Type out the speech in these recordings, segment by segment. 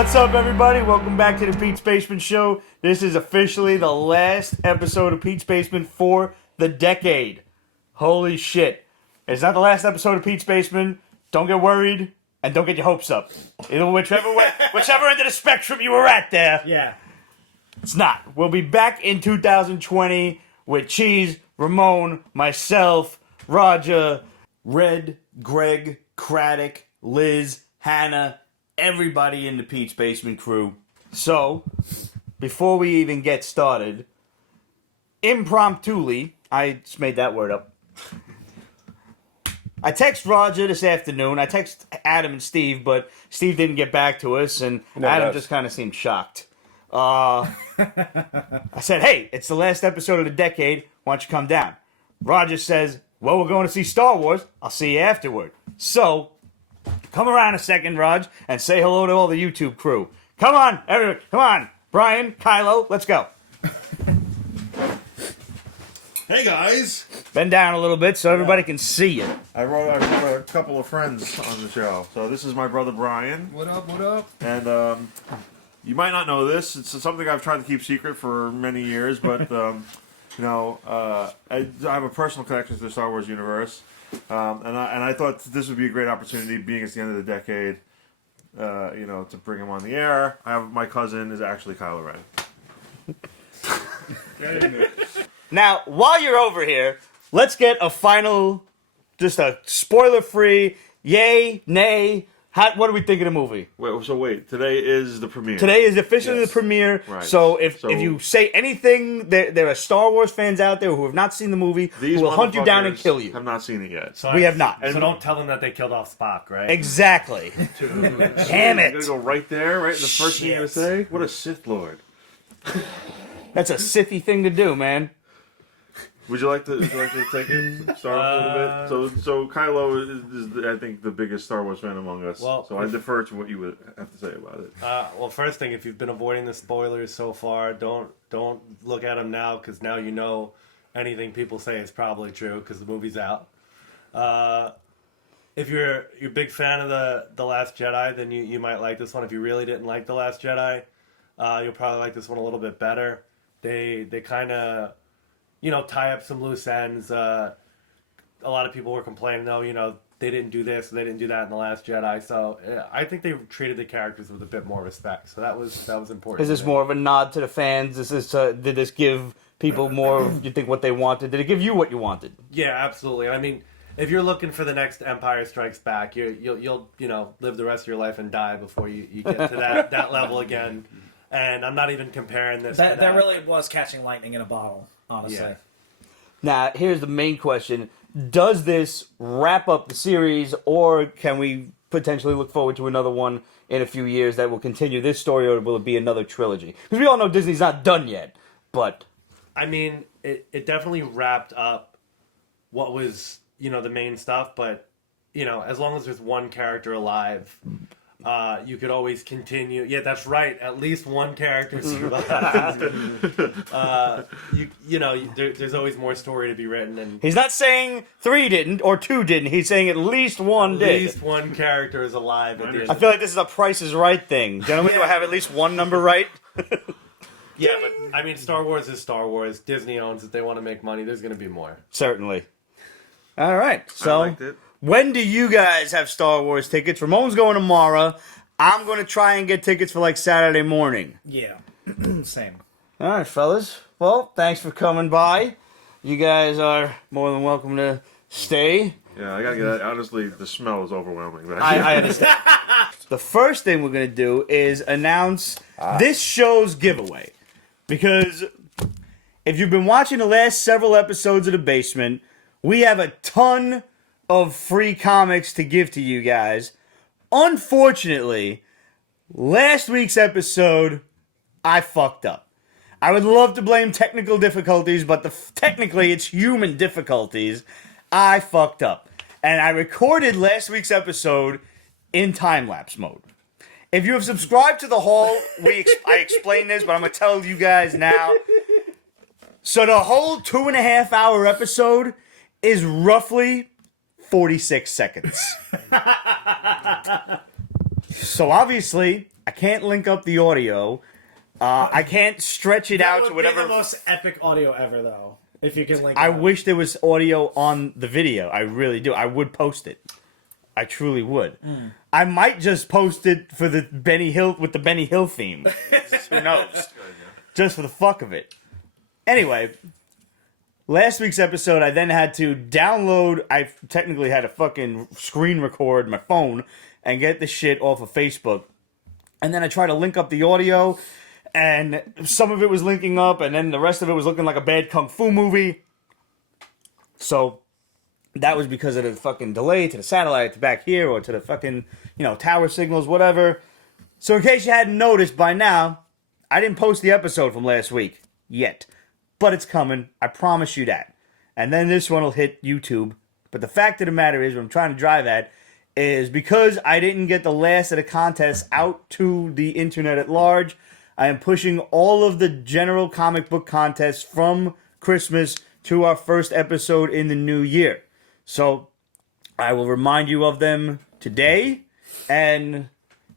What's up, everybody? Welcome back to the Pete's Basement Show. This is officially the last episode of Pete's Basement for the decade. Holy shit. It's not the last episode of Pete's Basement. Don't get worried, and don't get your hopes up. Whichever end of the spectrum you were at there. Yeah. It's not. We'll be back in 2020 with Cheese, Ramon, myself, Roger, Red, Greg, Craddock, Liz, Hannah, everybody in the Pete's Basement crew. So, before we even get started, impromptuly, I just made that word up. I text Roger this afternoon. I text Adam and Steve, but Steve didn't get back to us, and Adam just kind of seemed shocked. I said, hey, it's the last episode of the decade. Why don't you come down? Roger says, well, we're going to see Star Wars. I'll see you afterward. So, come around a second, Raj, and say hello to all the YouTube crew. Come on, everyone. Come on. Brian, Kylo, let's go. Hey, guys. Bend down a little bit so everybody can see you. I brought a couple of friends on the show. So this is my brother, Brian. What up, what up? And you might not know this. It's something I've tried to keep secret for many years, but, I have a personal connection to the Star Wars universe. And I thought this would be a great opportunity, being it's the end of the decade, to bring him on the air. My cousin is actually Kylo-Ren. Now, while you're over here, let's get a final, just a spoiler-free, yay, nay, what do we think of the movie? Wait, today is the premiere. Today is officially the premiere, right. So if you say anything, there are Star Wars fans out there who have not seen the movie, who will hunt you down and kill you. Have not seen it yet. We have not. So don't tell them that they killed off Spock, right? Exactly. Damn it. You're going to go right there, right in the first thing you're going to say? What a Sith Lord. That's a Sithy thing to do, man. Would you like to take it, start off a little bit? So Kylo is, I think, the biggest Star Wars fan among us. Well, so I defer to what you would have to say about it. First thing, if you've been avoiding the spoilers so far, don't look at them now, because now you know anything people say is probably true, because the movie's out. If you're a big fan of the Last Jedi, then you might like this one. If you really didn't like the Last Jedi, you'll probably like this one a little bit better. They kind of tie up some loose ends. A lot of people were complaining, they didn't do this, they didn't do that in The Last Jedi. So I think they treated the characters with a bit more respect. So that was important. Is this more of a nod to the fans? Did this give people more, you think, what they wanted? Did it give you what you wanted? Yeah, absolutely. I mean, if you're looking for the next Empire Strikes Back, you'll live the rest of your life and die before you get to that level again. And I'm not even comparing this to that. That really was catching lightning in a bottle, honestly. Yeah. Now, here's the main question. Does this wrap up the series, or can we potentially look forward to another one in a few years that will continue this story, or will it be another trilogy? Because we all know Disney's not done yet, but... I mean, it definitely wrapped up what was, the main stuff, but, as long as there's one character alive... you could always continue. Yeah, that's right. At least one character survives. There's always more story to be written. And he's not saying 3 didn't or 2 didn't. He's saying at least one did. At least one character is alive at the end. I feel like this is a Price is Right thing. Gentlemen, do I have at least one number right? Yeah, but I mean, Star Wars is Star Wars. Disney owns it. They want to make money. There's going to be more. Certainly. All right. So. I liked it. When do you guys have Star Wars tickets? Ramon's going tomorrow. I'm going to try and get tickets for Saturday morning. Yeah. Same. All right, fellas. Well, thanks for coming by. You guys are more than welcome to stay. Yeah, I gotta get that. Honestly, the smell is overwhelming. I understand. The first thing we're going to do is announce this show's giveaway. Because if you've been watching the last several episodes of The Basement, we have a ton of free comics to give to you guys. Unfortunately, last week's episode, I fucked up. I would love to blame technical difficulties, but technically it's human difficulties. I fucked up. And I recorded last week's episode in time-lapse mode. If you have subscribed to the Hall, I explained this, but I'm going to tell you guys now. So the whole 2.5 hour episode is roughly 46 seconds. So obviously, I can't link up the audio. I can't stretch it That out would to whatever. be the most epic audio ever, though. If you can link. I it up. wish there was audio on the video. I really do. I would post it. I truly would. I might just post it for the Benny Hill with the Benny Hill theme. Who knows? Just for the fuck of it. Anyway, last week's episode, I then had to download. I technically had to fucking screen record my phone and get the shit off of Facebook. And then I tried to link up the audio, and some of it was linking up, and then the rest of it was looking like a bad kung fu movie. So that was because of the fucking delay to the satellite to back here, or to the fucking, tower signals, whatever. So in case you hadn't noticed by now, I didn't post the episode from last week yet. But it's coming. I promise you that. And then this one will hit YouTube. But the fact of the matter is, what I'm trying to drive at, is because I didn't get the last of the contests out to the internet at large, I am pushing all of the general comic book contests from Christmas to our first episode in the new year. So I will remind you of them today, and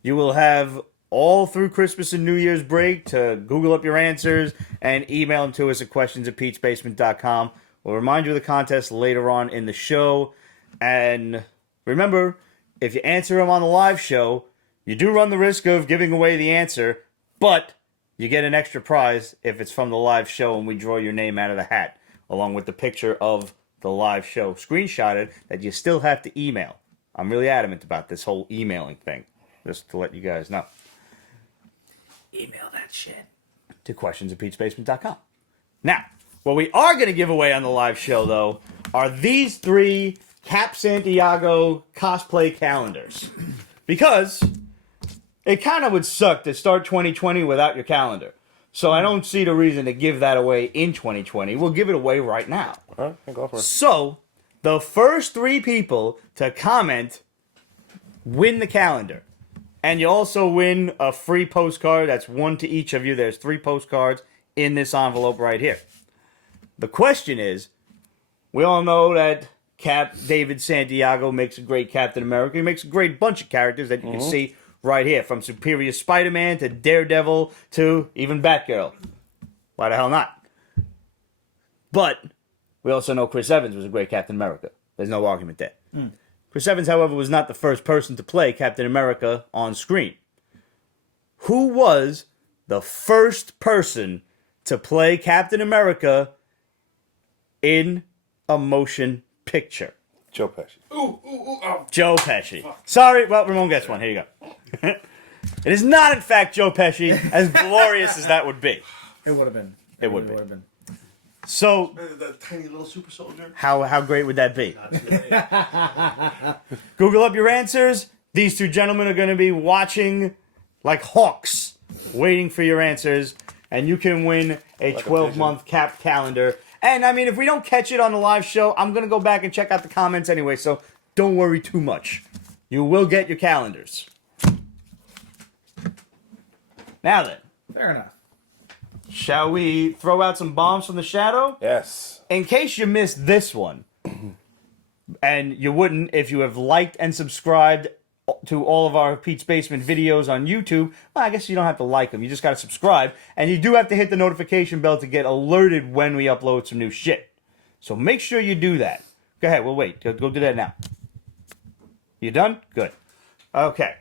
you will have all through Christmas and New Year's break to Google up your answers and email them to us at questions@petesbasement.com. We'll remind you of the contest later on in the show. And remember, if you answer them on the live show, you do run the risk of giving away the answer, but you get an extra prize if it's from the live show and we draw your name out of the hat, along with the picture of the live show screenshotted that you still have to email. I'm really adamant about this whole emailing thing, just to let you guys know. Email that shit to questions@petesbasement.com. Now, what we are going to give away on the live show, though, are these 3 Cap Santiago cosplay calendars. Because it kind of would suck to start 2020 without your calendar. So I don't see the reason to give that away in 2020. We'll give it away right now. All right, go for it. So, the first 3 people to comment win the calendar. And you also win a free postcard. That's 1 to each of you. There's 3 postcards in this envelope right here. The question is, we all know that Cap David Santiago makes a great Captain America. He makes a great bunch of characters that you can see right here, from Superior Spider-Man to Daredevil to even Batgirl. Why the hell not? But we also know Chris Evans was a great Captain America. There's no argument there. Chris Evans, however, was not the first person to play Captain America on screen. Who was the first person to play Captain America in a motion picture? Joe Pesci. Joe Pesci. Sorry, well, Ramon gets one. Here you go. It is not, in fact, Joe Pesci, as glorious as that would be. It would have been. It would really be. have been. So, That tiny little super soldier. how great would that be? Google up your answers. These 2 gentlemen are going to be watching like hawks, waiting for your answers, and you can win a 12-month Cap calendar. And, I mean, if we don't catch it on the live show, I'm going to go back and check out the comments anyway, so don't worry too much. You will get your calendars. Now then, Fair enough. shall we throw out some bombs from the shadow? Yes. In case you missed this one, and you wouldn't if you have liked and subscribed to all of our Pete's Basement videos on YouTube, well, I guess you don't have to like them. You just got to subscribe. And you do have to hit the notification bell to get alerted when we upload some new shit. So make sure you do that. Go ahead, we'll wait. Go do that now. You done? Good. Okay.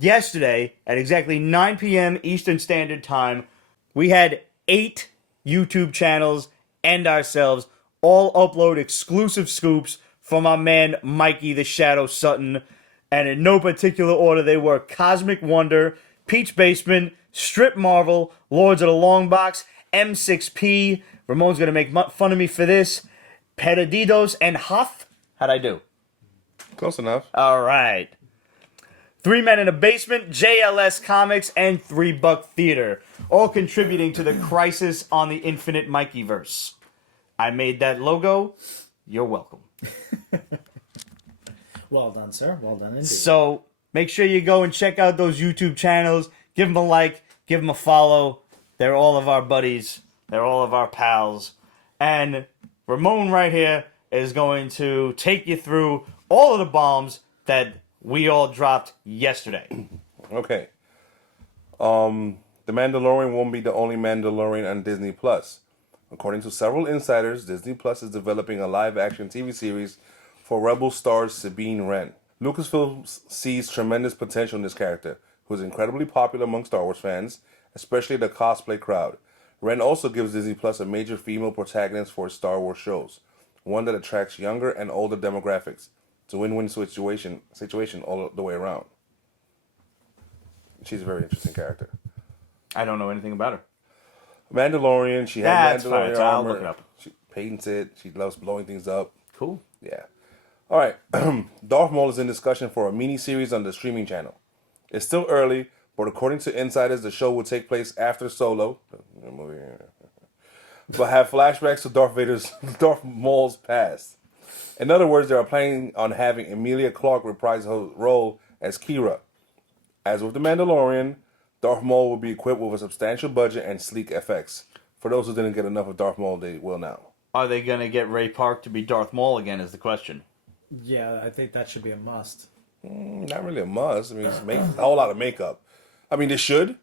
Yesterday, at exactly 9 p.m. Eastern Standard Time, we had 8 YouTube channels and ourselves all upload exclusive scoops from our man Mikey the Shadow Sutton. And in no particular order, they were Cosmic Wonder, Pete's Basement, Strip Marvel, Lords of the Long Box, M6P. Ramon's going to make fun of me for this. Perdidos and Huff. How'd I do? Close enough. All right. 3 Men in a Basement, JLS Comics, and 3 Buck Theater, all contributing to the Crisis on the Infinite Mikeyverse. I made that logo. You're welcome. Well done, sir. Well done indeed. So make sure you go and check out those YouTube channels. Give them a like. Give them a follow. They're all of our buddies. They're all of our pals. And Ramon right here is going to take you through all of the bombs that we all dropped yesterday. Okay. The Mandalorian won't be the only Mandalorian on Disney Plus. According to several insiders, Disney Plus is developing a live-action TV series for Rebel star Sabine Wren. Lucasfilm sees tremendous potential in this character, who is incredibly popular among Star Wars fans, especially the cosplay crowd. Wren also gives Disney Plus a major female protagonist for its Star Wars shows, one that attracts younger and older demographics. It's a win-win situation all the way around. She's a very interesting character. I don't know anything about her. Mandalorian, she That's has fine. Mandalorian So I'll armor. look it up. She paints it. She loves blowing things up. Cool. Yeah. All right. Darth Maul is in discussion for a mini-series on the streaming channel. It's still early, but according to insiders, the show will take place after Solo, the movie, but have flashbacks to Darth Maul's past. In other words, they are planning on having Emilia Clarke reprise her role as Kira. As with The Mandalorian, Darth Maul will be equipped with a substantial budget and sleek effects. For those who didn't get enough of Darth Maul, they will now. Are they going to get Ray Park to be Darth Maul again is the question. Yeah, I think that should be a must. Not really a must. I mean, it's a whole lot of makeup. I mean, they should,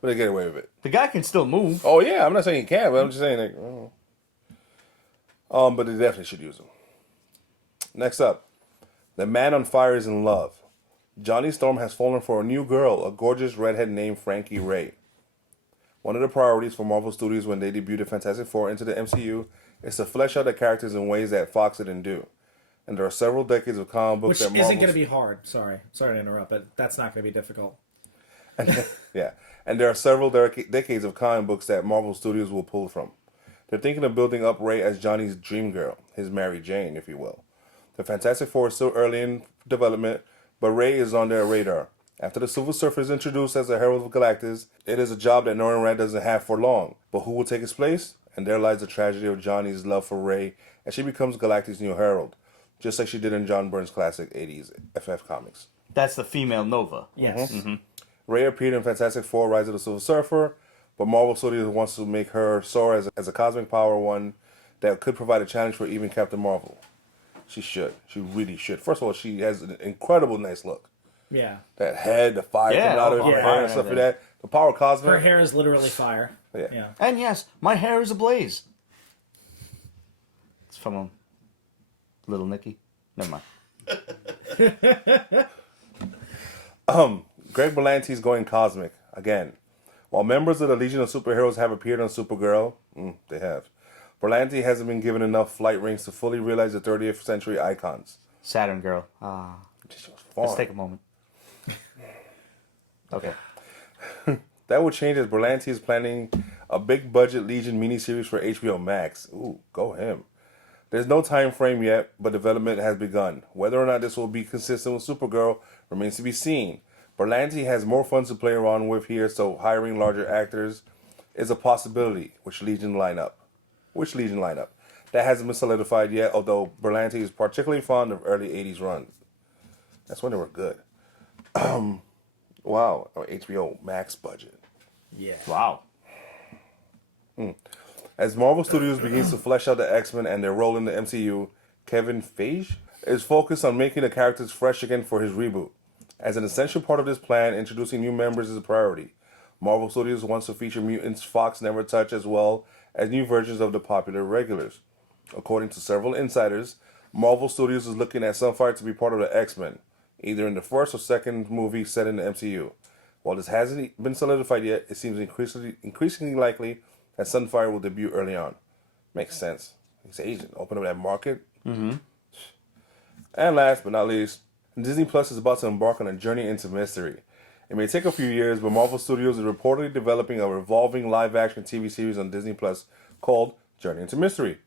but they get away with it. The guy can still move. Oh, yeah, I'm not saying he can't, but I'm just saying, like, but they definitely should use him. Next up, the man on fire is in love. Johnny Storm has fallen for a new girl, a gorgeous redhead named Frankie Ray. One of the priorities for Marvel Studios when they debuted Fantastic Four into the MCU is to flesh out the characters in ways that Fox didn't do. And there are several decades of comic books Which that isn't going to be hard. Sorry to interrupt, but that's not going to be difficult. Yeah, and there are several decades of comic books that Marvel Studios will pull from. They're thinking of building up Ray as Johnny's dream girl, his Mary Jane, if you will. The Fantastic Four is still early in development, but Ray is on their radar. After the Silver Surfer is introduced as the Herald of Galactus, it is a job that Norman Rand doesn't have for long. But who will take his place? And there lies the tragedy of Johnny's love for Ray as she becomes Galactus' new Herald, just like she did in John Byrne's classic 80s FF comics. That's the female Nova. Yes. Mm-hmm. Ray appeared in Fantastic Four: Rise of the Silver Surfer, but Marvel Studios wants to make her soar as a cosmic power one that could provide a challenge for even Captain Marvel. She should. She really should. First of all, she has an incredible nice look. Yeah. That head, the fire coming out of her hair and stuff like that. The power cosmic. Her hair is literally fire. Yeah. And yes, my hair is ablaze. It's from Little Nicky. Never mind. Greg Berlanti's going cosmic again. While members of the Legion of Superheroes have appeared on Supergirl, they have. Berlanti hasn't been given enough flight rings to fully realize the 30th century icons. Saturn Girl. Let's take a moment. Okay. That will change as Berlanti is planning a big budget Legion miniseries for HBO Max. Ooh, go him. There's no time frame yet, but development has begun. Whether or not this will be consistent with Supergirl remains to be seen. Berlanti has more funds to play around with here, so hiring larger actors is a possibility. Which Legion lineup? That hasn't been solidified yet, although Berlanti is particularly fond of early 80s runs. That's when they were good. Wow, HBO Max budget. Yeah. Wow. As Marvel Studios begins to flesh out the X-Men and their role in the MCU, Kevin Feige is focused on making the characters fresh again for his reboot. As an essential part of this plan, introducing new members is a priority. Marvel Studios wants to feature mutants Fox never touched as well as new versions of the popular regulars. According to several insiders, Marvel Studios is looking at Sunfire to be part of the X-Men, either in the first or second movie set in the MCU. While this hasn't been solidified yet, it seems increasingly likely that Sunfire will debut early on. Makes sense. He's Asian. Open up that market. Mm-hmm. And last but not least, Disney Plus is about to embark on a journey into mystery. It may take a few years, but Marvel Studios is reportedly developing a revolving live-action TV series on Disney Plus called Journey into Mystery.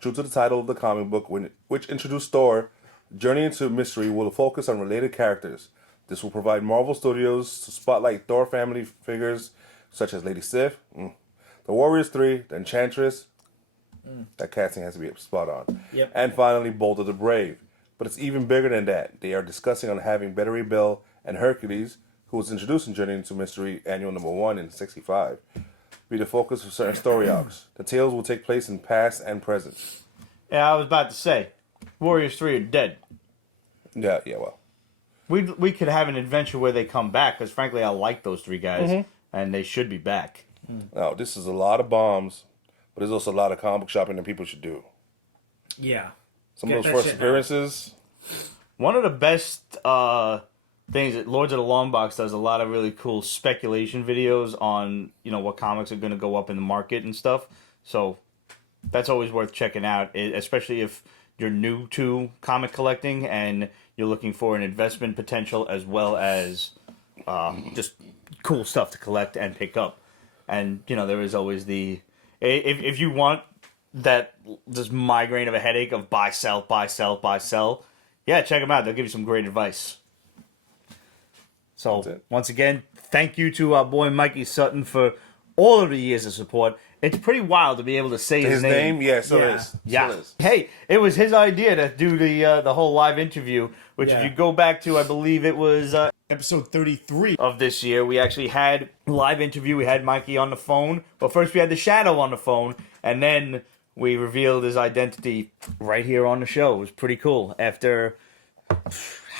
True to the title of the comic book, which introduced Thor, Journey into Mystery will focus on related characters. This will provide Marvel Studios to spotlight Thor family figures such as Lady Sif, the Warriors 3, the Enchantress. That casting has to be spot on. Yep. And finally, Bolter the Brave. But it's even bigger than that. They are discussing on having Betty Bell and Hercules, who was introduced in Journey into Mystery Annual Number 1 in '65, be the focus of certain story arcs. The tales will take place in past and present. Yeah, I was about to say, Warriors 3 are dead. Yeah, well. we could have an adventure where they come back, because frankly, I like those three guys, Mm-hmm. and they should be back. Now, this is a lot of bombs, but there's also a lot of comic book shopping that people should do. Yeah. Some Get of those that first shit now. appearances. One of the best things that Lords of the Long Box does a lot of really cool speculation videos on, what comics are going to go up in the market and stuff. So that's always worth checking out, especially if you're new to comic collecting and you're looking for an investment potential as well as just cool stuff to collect and pick up. And, there is always if you want that this migraine of a headache of buy, sell, buy, sell, buy, sell, yeah, check them out. They'll give you some great advice. So, once again, thank you to our boy Mikey Sutton for all of the years of support. It's pretty wild to be able to say his name. Yeah, so Yeah. it is. Yeah. So it is. Hey, it was his idea to do the whole live interview, which if Yeah. you go back to, I believe it was Episode 33. of this year, we actually had live interview. We had Mikey on the phone. But first we had the Shadow on the phone, and then we revealed his identity right here on the show. It was pretty cool. After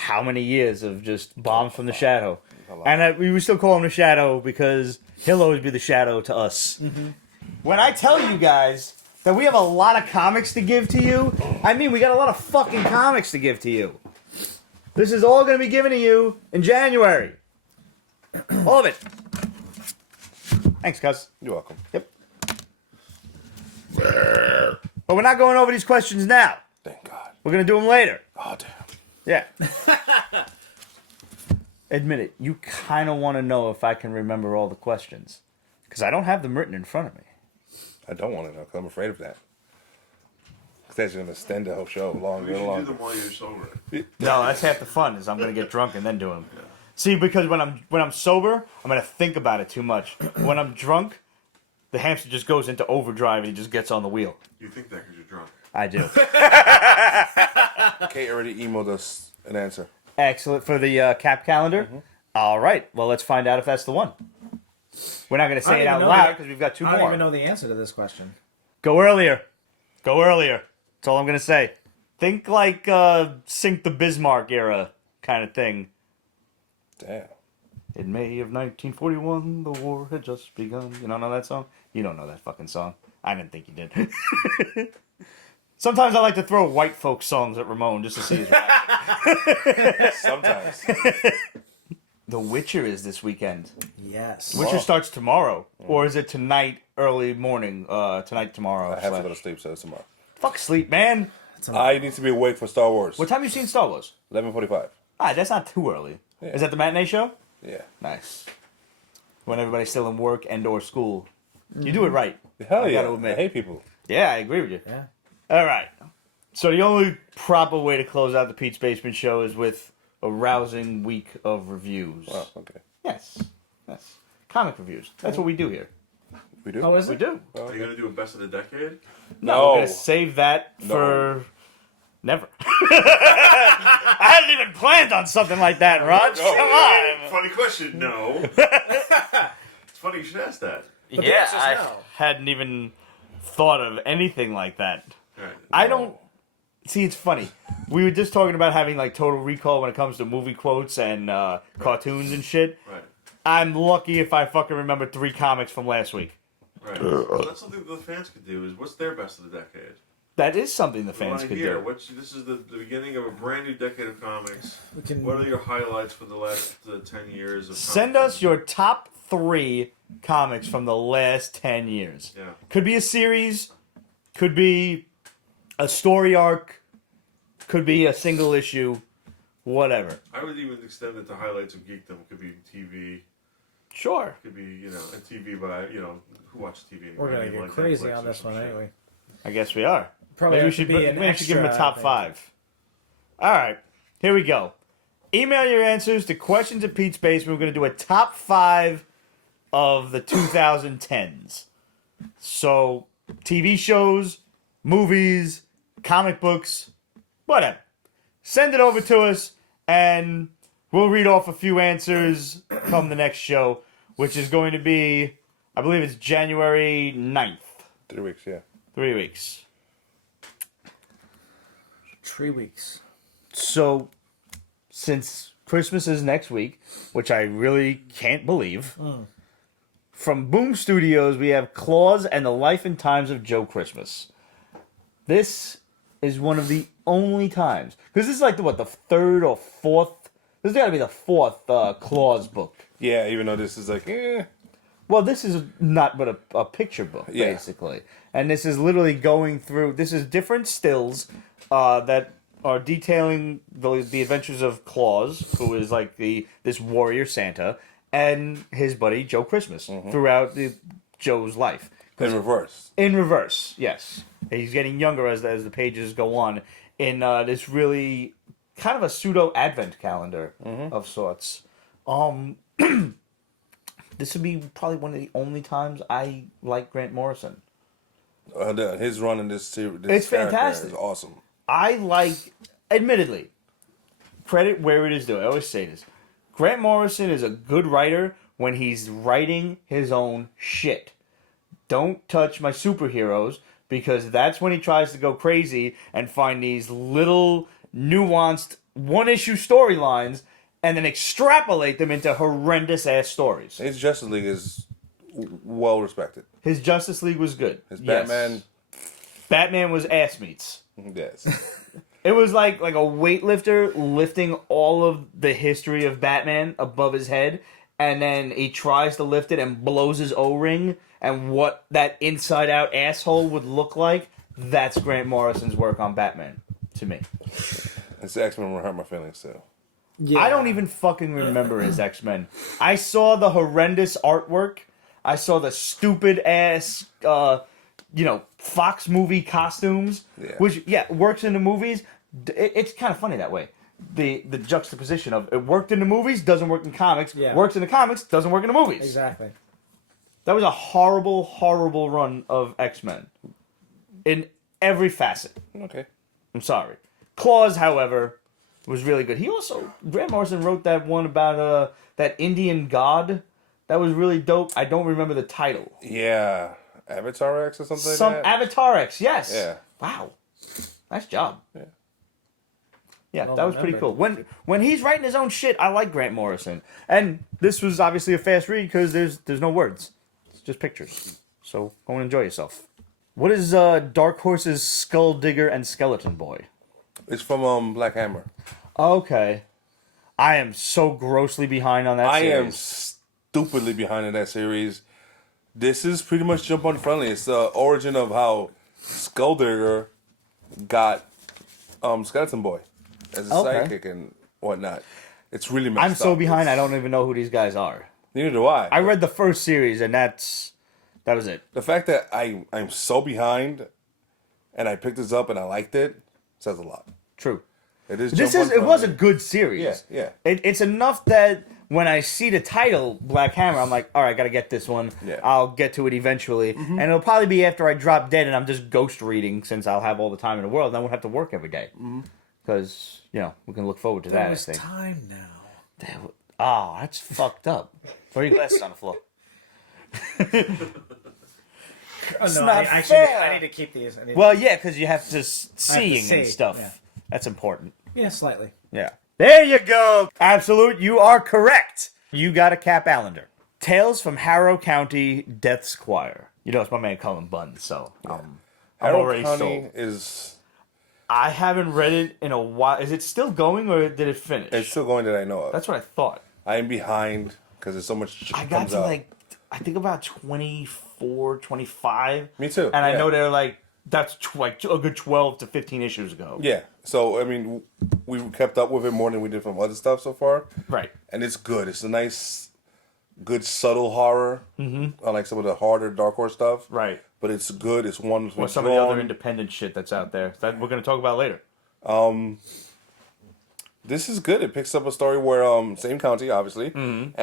how many years of just bombs from the Shadow. And we would still call him the Shadow because he'll always be the Shadow to us. Mm-hmm. When I tell you guys that we have a lot of comics to give to you, I mean we got a lot of fucking comics to give to you. This is all going to be given to you in January. All of it. Thanks, cuz. You're welcome. Yep. But we're not going over these questions now. Thank God. We're going to do them later. Oh, damn. Yeah. Admit it, you kind of want to know if I can remember all the questions. Because I don't have them written in front of me. I don't want to know because I'm afraid of that. Because that's going to extend the whole show longer You and should do longer. them while you're sober. No, that's half the fun, is I'm going to get drunk and then do them. See, because when I'm sober, I'm going to think about it too much. When I'm drunk, the hamster just goes into overdrive and he just gets on the wheel. You think that because you're drunk. I do. Kate already emailed us an answer. Excellent for the cap calendar. All right. Well, let's find out if that's the one. We're not going to I don't say it even out know loud that- because we've got two I don't more. even know the answer to this question. Go earlier. Go earlier. That's all I'm going to say. Think like Sink the Bismarck Era kind of thing. Damn. In May of 1941, the war had just begun. You don't know that song? You don't know that fucking song. I didn't think you did. Sometimes I like to throw white folk songs at Ramon just to see his reaction. Sometimes. The Witcher is this weekend. Yes. Witcher starts tomorrow. Or is it tonight, early morning? Tonight, tomorrow. I have to go to sleep, so it's tomorrow. Fuck sleep, man. I need to be awake for Star Wars. What time you seen Star Wars? 11:45. That's not too early. Yeah. Is that the matinee show? Yeah. Nice. When everybody's still in work and or school. You do it right. Hell I yeah. gotta admit. I hate people. Yeah, I agree with you. Yeah. All right. So the only proper way to close out the Pete's Basement show is with a rousing week of reviews. Oh, okay. Yes. Yes. Comic reviews. That's what we do here. We do? Oh, is We it? do. Are you going to do a best of the decade? No, we're going to save that for never. I hadn't even planned on something like that, Raj. Come on. Funny question. No. It's funny you should ask that. The Yeah, answer's I no. hadn't even thought of anything like that. Right. I don't. See, it's funny. We were just talking about having like total recall when it comes to movie quotes and cartoons and shit. Right. I'm lucky if I fucking remember 3 comics from last week. Right. Well, that's something the fans could do. Is what's their best of the decade? That is something the We fans want to could hear. do. This is the beginning of a brand new decade of comics. We can. What are your highlights for the last 10 years of Send comics? us your top 3 comics from the last 10 years. Yeah. Could be a series, could be a story arc, could be a single issue, whatever. I would even extend it to highlights of geekdom. Could be TV. Sure. Could be, and TV, but who watches TV anymore? We're gonna I mean, get like crazy Netflix on or this some one, shit. ain't we? I guess we are. Probably Maybe we have to should, be an maybe we should give them a extra, top I think. 5. All right. Here we go. Email your answers to questions at Pete's Basement. We're going to do a top 5 of the 2010s. So, TV shows, movies, comic books, whatever. Send it over to us, and we'll read off a few answers come the next show, which is going to be, I believe it's January 9th. 3 weeks, yeah. 3 weeks. 3 weeks. So, since Christmas is next week, which I really can't believe. From Boom Studios, we have Klaus and the Life and Times of Joe Christmas. This is one of the only times, because this is like the third or fourth. This has got to be the fourth Klaus book. Yeah, even though this is like, Well, this is not but a picture book, Yeah. basically. And this is literally going through... This is different stills that are detailing the adventures of Klaus, who is like this warrior Santa, and his buddy Joe Christmas throughout Joe's life. in reverse. In reverse, yes. He's getting younger as the pages go on in this really kind of a pseudo advent calendar of sorts. This would be probably one of the only times I like Grant Morrison. His run in this series, It's fantastic. is awesome. I like, admittedly, credit where it is due. I always say this. Grant Morrison is a good writer when he's writing his own shit. Don't touch my superheroes, because that's when he tries to go crazy and find these little nuanced one-issue storylines and then extrapolate them into horrendous-ass stories. His Justice League is well respected. His Justice League was good. His Yes. Batman was ass meats. Yes. It was like a weightlifter lifting all of the history of Batman above his head, and then he tries to lift it and blows his O-ring, and what that inside-out asshole would look like, that's Grant Morrison's work on Batman, to me. His X-Men hurt my feelings too. Yeah. I don't even fucking remember his X-Men. I saw the horrendous artwork. I saw the stupid-ass, Fox movie costumes, Yeah. which, works in the movies. It's kind of funny that way. The juxtaposition of it worked in the movies, doesn't work in comics, Yeah. works in the comics, doesn't work in the movies. Exactly. That was a horrible, horrible run of X-Men. In every facet. Okay. I'm sorry. Klaus, however, was really good. Grant Morrison wrote that one about that Indian god. That was really dope. I don't remember the title. Yeah. Avatar X or something like Some that? Avatar X, yes. Yeah. Wow. Nice job. Yeah, Well that was pretty cool. remembered. When he's writing his own shit, I like Grant Morrison. And this was obviously a fast read because there's no words. It's just pictures. So go and enjoy yourself. What is Dark Horse's Skull Digger and Skeleton Boy? It's from Black Hammer. Okay. I am so grossly behind on that I am series. stupidly behind in that series. This is pretty much jump on friendly. It's the origin of how Skulldigger got Skeleton Boy as a Okay. sidekick and whatnot. It's really messed up. I'm so behind, I don't even know who these guys are. Neither do I. I read the first series, and that was it. The fact that I'm so behind and I picked this up and I liked it says a lot. True. It is. It was a good series. Yeah. It's enough that when I see the title Black Hammer, I'm like, all right, gotta get this one. Yeah. I'll get to it eventually, and it'll probably be after I drop dead and I'm just ghost reading, since I'll have all the time in the world and I won't have to work every day. Because we can look forward to that. I There's think. time now. Oh, that's fucked up. Where are your glasses on the floor? Oh, no, not I fair. need to keep these. Well, yeah, because you have to seeing and see, stuff. yeah. That's important. Yeah, slightly. Yeah. There you go. Absolute, you are correct. You got a Cap Allender. Tales from Harrow County, Death Squire. It's my man Cullen Bunn, so I'm Harrow already County sold. is. I haven't read it in a while. Is it still going, or did it finish? It's still going that I know of. That's what I thought. I am behind because there's so much shit I got comes to out. I think about 24, 25. Me too, And I yeah. know they're that's like a good 12 to 15 issues ago. Yeah. So I mean, we've kept up with it more than we did from other stuff so far. Right. And it's good. It's a nice, good subtle horror. Mm-hmm. Unlike some of the harder Dark Horse stuff. Right. But it's good. It's one. Or some of the other independent shit that's out there that we're going to talk about later. This is good. It picks up a story where same county, obviously, and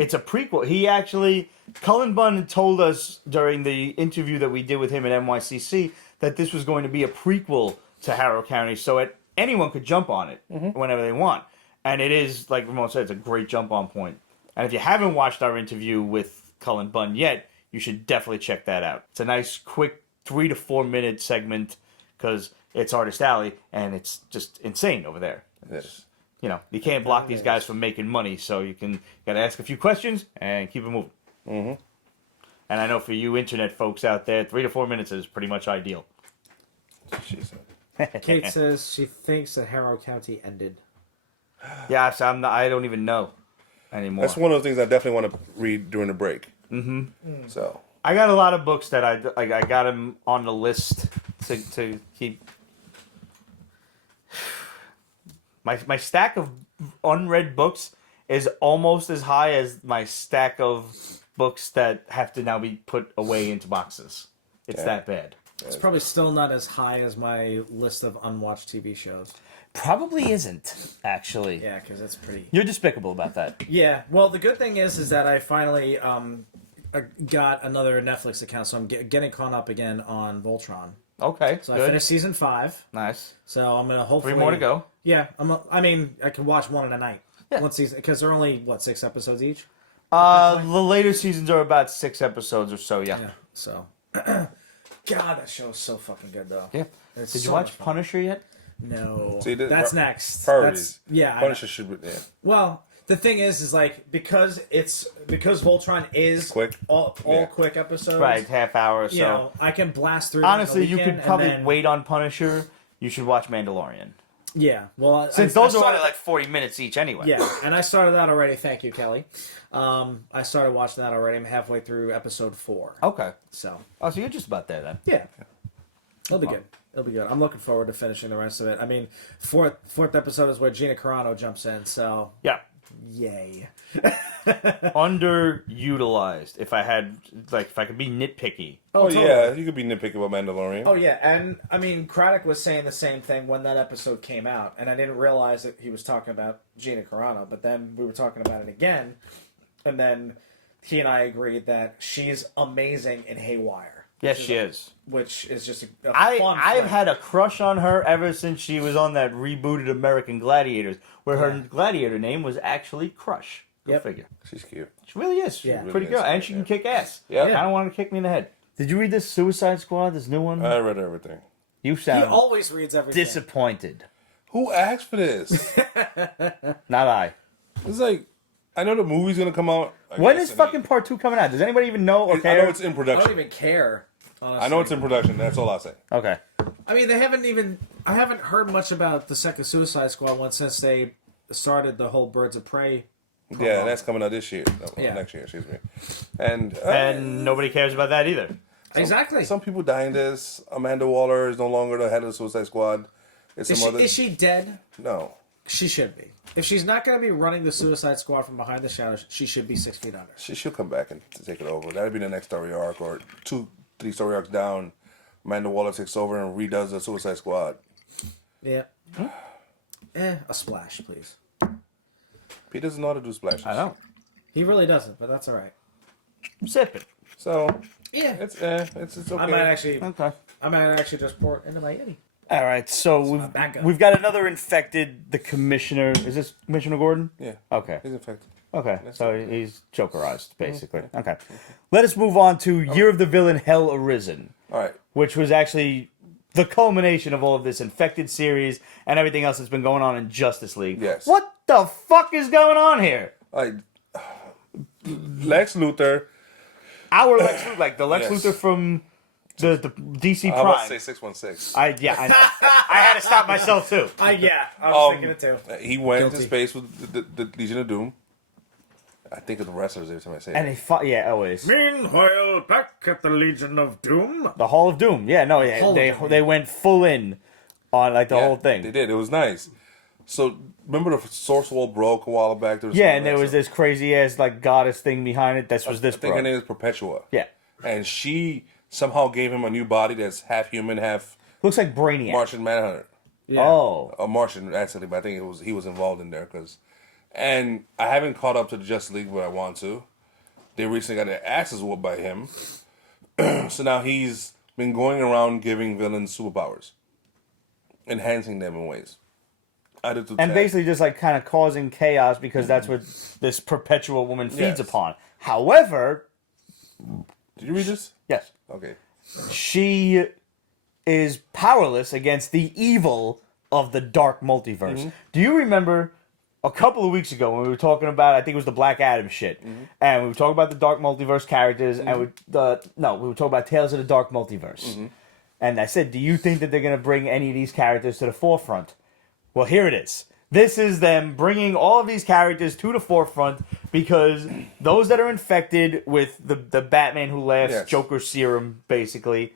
It's a prequel. He actually, Cullen Bunn told us during the interview that we did with him at NYCC that this was going to be a prequel to Harrow County, so anyone could jump on it whenever they want. And it is, like Ramon said, it's a great jump on point. And if you haven't watched our interview with Cullen Bunn yet, you should definitely check that out. It's a nice, quick 3 to 4 minute segment because it's Artist Alley and it's just insane over there. yes. you can't block these guys from making money, so you got to ask a few questions and keep it moving. Mm-hmm. And I know for you internet folks out there, 3 to 4 minutes is pretty much ideal. She said. Kate says she thinks that Harrow County ended. Yeah, so I don't even know anymore. That's one of those things I definitely want to read during the break. Mm-hmm. So I got a lot of books that I got them on the list to keep. My stack of unread books is almost as high as my stack of books that have to now be put away into boxes. It's that bad. It's probably still not as high as my list of unwatched TV shows. Probably isn't, actually. Yeah, because it's pretty... You're despicable about that. Yeah, well, the good thing is that I finally got another Netflix account, so I'm getting caught up again on Voltron. Okay, So good. I finished season 5. Nice. So I'm going to hopefully... 3 more to go. Yeah, I mean, I can watch one in a night. Yeah. One season, because they're only, 6 episodes each? The later seasons are about 6 episodes or so, yeah. Yeah, so... God, that show is so fucking good, though. Yeah. It's Did you so watch much fun. Punisher yet? No. See, that's next. priorities. Yeah. Punisher should be. Yeah. Well, the thing is like because Voltron is Quick. all Yeah. quick episodes. Right, half hour or so. You know, I can blast through. them in a Honestly, you weekend, could probably and then, wait on Punisher. You should watch Mandalorian. Yeah. Well, Since those are only like 40 minutes each anyway. Yeah, and I started that already. Thank you, Kelly. I started watching that already. I'm halfway through episode 4. Okay. So Oh, so you're just about there then. yeah, it'll be good. It'll be good. I'm looking forward to finishing the rest of it. I mean, fourth episode is where Gina Carano jumps in. So Yeah. yay. Underutilized. If I could be nitpicky. Oh totally. yeah, you could be nitpicky about Mandalorian. Oh yeah, and I mean, Craddock was saying the same thing when that episode came out, and I didn't realize that he was talking about Gina Carano, but then we were talking about it again, and then he and I agreed that she's amazing in Haywire. Yes, she is. Which is just a fun I've film. had a crush on her ever since she was on that rebooted American Gladiators, where her gladiator name was actually Crush. Go Yep. figure. She's cute. She really is. Yeah. Pretty Really girl. is. And she can kick ass. Yeah. I don't want her to kick me in the head. Did you read this Suicide Squad, this new one? I read everything. You He sound always reads everything. disappointed. Who asked for this? Not I. It's like I know the movie's gonna come out. When is fucking part 2 coming out? Does anybody even know or I care? know it's in I don't production. even care. Honestly. I know it's in production. That's all I'll say. Okay. I mean, I haven't heard much about the second Suicide Squad one since they started the whole Birds of Prey. Yeah, that's coming out this year. No, Yeah. Next year, excuse me. And Nobody cares about that either. Exactly. some people die in this. Amanda Waller is no longer the head of the Suicide Squad. It's Is she dead? No. She should be. If she's not going to be running the Suicide Squad from behind the shadows, she should be 6 feet under. She'll come back and take it over. That'll be the next story arc, or 2-3 story arcs down. Amanda Waller takes over and redoes the Suicide Squad. Yeah. A splash, please. He doesn't know how to do splashes. I know. He really doesn't, but that's all right. Sip it. So Yeah. it's okay. I might actually Okay. just pour it into my yeti. All right, so backup. we've got another infected. The commissioner is this Commissioner Gordon? Yeah. Okay. He's infected. Okay. So he's Jokerized, basically. Okay. Let us move on to Year of the Villain, Hell Arisen, All right. which was actually the culmination of all of this infected series and everything else that's been going on in Justice League. Yes. What the fuck is going on here? Like Lex Luthor. Our Lex Luthor, like the Lex Yes. Luthor from the DC I was about to Prime. say 616. I had to stop myself too. I was thinking it too. He went into Guilty. space with the Legion of Doom. I think of the wrestlers every time I say And that. he fought, yeah, always. Meanwhile, back at the Legion of Doom. The Hall of Doom. Yeah, no, yeah, Hall of they Doom. they went full in on like the Yeah, whole thing. They did. It was nice. So remember the source wall broke a while back. There was Yeah, something and there like was that. this crazy ass like goddess thing behind it. This was this I think her bro. name is Perpetua. Yeah, And she somehow gave him a new body that's half human, half looks like Brainiac. Martian Manhunter. Yeah. Oh, A Martian, actually, but I think he was involved in there and I haven't caught up to the Justice League, but I want to. They recently got their asses whooped by him, so now he's been going around giving villains superpowers, enhancing them in ways. and basically just like kind of causing chaos because that's what this perpetual woman feeds Yes. upon. However, Did you read this? yes, Okay. she is powerless against the evil of the dark multiverse. Mm-hmm. Do you remember a couple of weeks ago when we were talking about, I think it was the Black Adam shit, and we were talking about the Dark Multiverse characters, and we were talking about Tales of the Dark Multiverse, and I said, do you think that they're going to bring any of these characters to the forefront? Well, here it is. This is them bringing all of these characters to the forefront because those that are infected with the Batman Who Laughs Joker serum, basically,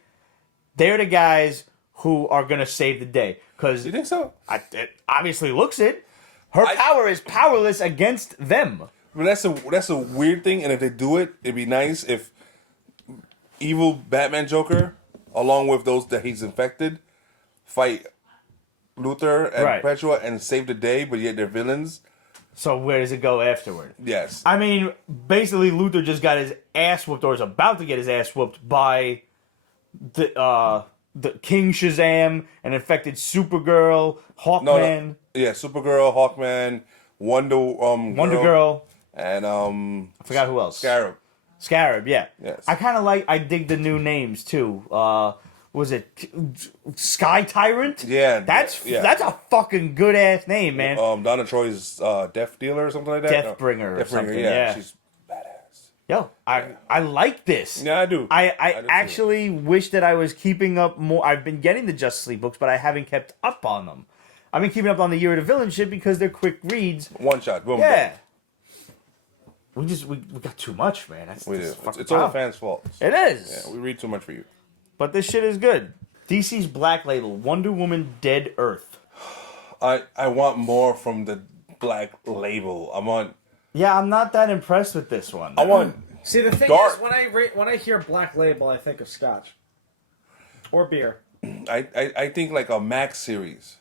they're the guys who are going to save the day. Because You think so? it obviously looks it. Her power is powerless against them. But that's a weird thing, and if they do it, it'd be nice if evil Batman Joker, along with those that he's infected, fight Luthor and Perpetua and save the day, but yet they're villains. So where does it go afterward? Yes. I mean, basically, Luthor just got his ass whooped, or is about to get his ass whooped by the King Shazam, an infected Supergirl, Hawkman. Yeah, Supergirl, Hawkman, Wonder Girl, and I forgot who else. Scarab. Yeah. Yes. I dig the new names too. Was it Sky Tyrant? Yeah, That's a fucking good ass name, man. Donna Troy's Death Dealer or something like that. Deathbringer or something. Yeah, Yeah. she's badass. Yo, I like this. Yeah, I do. I do actually wish that I was keeping up more. I've been getting the Justice League books, but I haven't kept up on them. I've been keeping up on the Year of the Villain shit because they're quick reads. One shot, boom. Yeah. We got too much, man. That's We do. fucking It's all the problem. fans' fault. It is. Yeah, we read too much for you. But this shit is good. DC's Black Label, Wonder Woman Dead Earth. I want more from the Black Label. Yeah, I'm not that impressed with this one. I want. See, the thing Dark. is, when I hear Black Label, I think of Scotch or beer. I think like a Max series,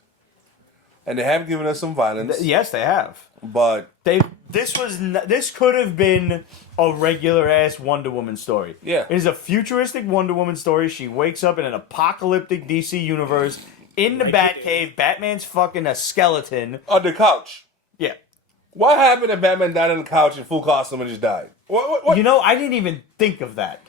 and they have given us some violence. Yes, they have. But This could have been a regular ass Wonder Woman story. Yeah. It is a futuristic Wonder Woman story. She wakes up in an apocalyptic DC universe in the Batcave. Batman's fucking a skeleton. on the couch. Yeah. What happened if Batman died on the couch in full costume and just died? What? You know, I didn't even think of that.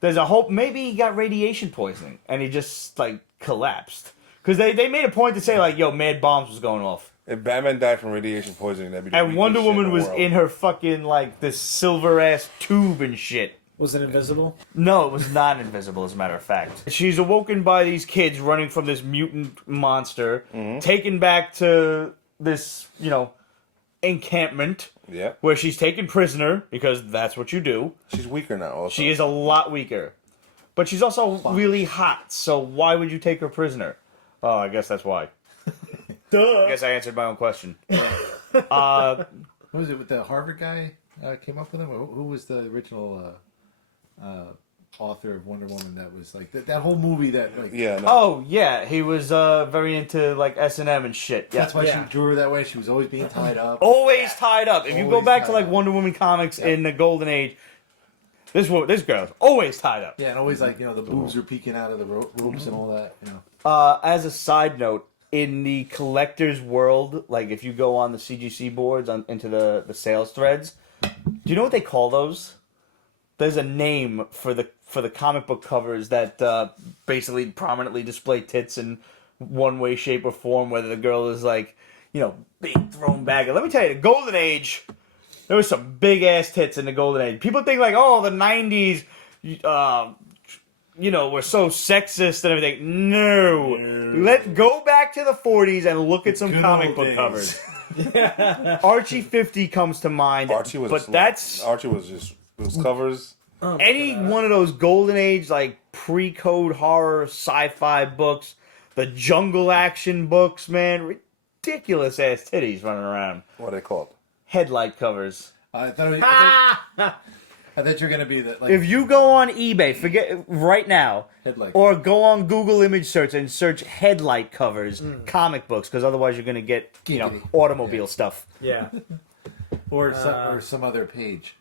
There's a hope. Maybe he got radiation poisoning and he just like collapsed. Because they made a point to say like, yo, mad bombs was going off. If Batman died from radiation poisoning, that'd be the And weakest Wonder shit Woman the was world. in her fucking like this silver ass tube and shit. Was it invisible? No, it was not invisible, as a matter of fact. She's awoken by these kids running from this mutant monster, taken back to this, encampment. Yeah. Where she's taken prisoner, because that's what you do. She's weaker now. Also. She is a lot weaker. But she's also really hot, so why would you take her prisoner? Oh, I guess that's why. Duh. I guess I answered my own question. What was it with the Harvard guy came up with him? Who was the original author of Wonder Woman? That was like that whole movie that like. Yeah. No. Oh, yeah, he was very into like S&M and shit. Yeah. That's why she drew her that way. She was always being tied up. Always tied up. If you go Always back to tied like up. Wonder Woman comics in the Golden Age, this girl's always tied up. Yeah, and always like the boobs are peeking out of the ropes and all that. As a side note, in the collector's world, like if you go on the CGC boards into the sales threads, do you know what they call those? There's a name for the comic book covers that basically prominently display tits in one way, shape, or form, whether the girl is like, big thrown back. And let me tell you, the Golden Age, there was some big ass tits in the Golden Age. People think like, oh, the 90s, we're so sexist and everything. No. Let's go back to the 40s and look at some good comic old book days. covers. Archie 50 comes to mind. Archie was. Archie was just those covers. Any one of those Golden Age, like pre-code horror sci-fi books, the jungle action books, man, ridiculous ass titties running around. What are they called? Headlight covers. I thought you were gonna be the like. If you go on eBay, forget right now, Headlight. or go on Google image search and search headlight covers, comic books, because otherwise you're gonna get Giggity. automobile stuff. Yeah. or some other page.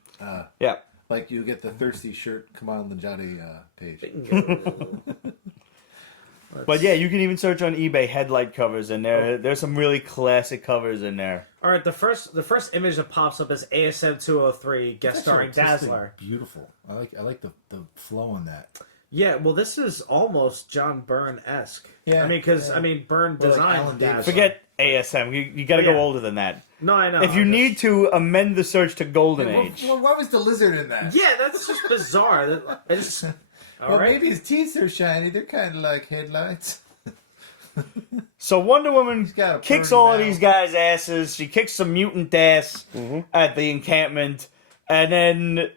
Yeah. Like you get the thirsty shirt Kamal Najati page. But yeah, you can even search on eBay headlight covers, and there's some really classic covers in there. All right, the first image that pops up is ASM 203 guest starring Dazzler. Beautiful. I like the flow on that. Yeah, well, this is almost John Byrne-esque. Yeah, I mean, because yeah. Byrne Or like designed Alan Dazzler. Davis. ASM. You got to go older than that. No, I know. If you need to amend the search to Golden Age. Well, why was the lizard in that? Yeah, that's just bizarre. I just... Well, maybe his teeth are shiny. They're kind of like headlights. So Wonder Woman got a kicks burning all of mouth. these guys' asses. She kicks some mutant ass at the encampment, and then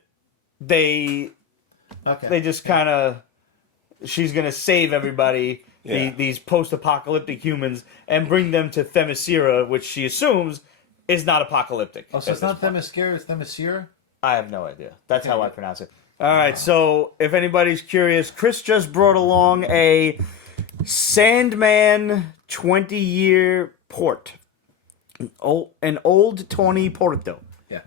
they just kind of, she's gonna save everybody, these post-apocalyptic humans, and bring them to Themyscira, which she assumes is not apocalyptic. Oh, so it's not them. Themyscira, it's Themyscira? I have no idea. That's how I pronounce it. All right, so if anybody's curious, Chris just brought along a Sandman 20-year port. An old Tony Porto. Yeah.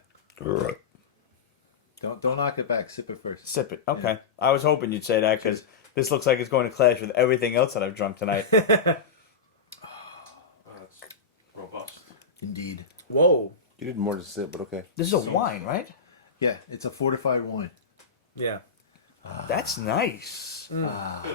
Don't knock it back. Sip it first. Sip it. Okay. I was hoping you'd say that because this looks like it's going to clash with everything else that I've drunk tonight. That's robust. Indeed. Whoa. You did more to sip, but okay. This is a wine, right? Yeah, it's a fortified wine. Yeah. That's nice. You That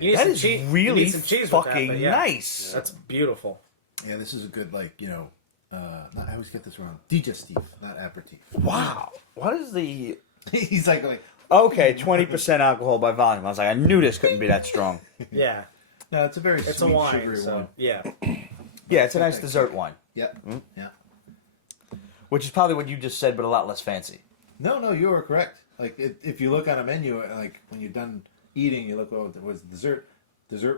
need some is cheese. You really need some cheese with fucking that, but yeah. nice. That's beautiful. Yeah, this is a good, like, I always get this wrong. Digestif, not aperitif. Wow. What is the... He's like, Okay, 20% alcohol by volume. I was like, I knew this couldn't be that strong. Yeah. no, it's a very It's sweet, a wine, sugary so wine. yeah. Yeah, it's a nice dessert wine. Yeah, yeah. Which is probably what you just said, but a lot less fancy. No, you are correct. Like, if you look on a menu, like, when you're done eating, you look, what's dessert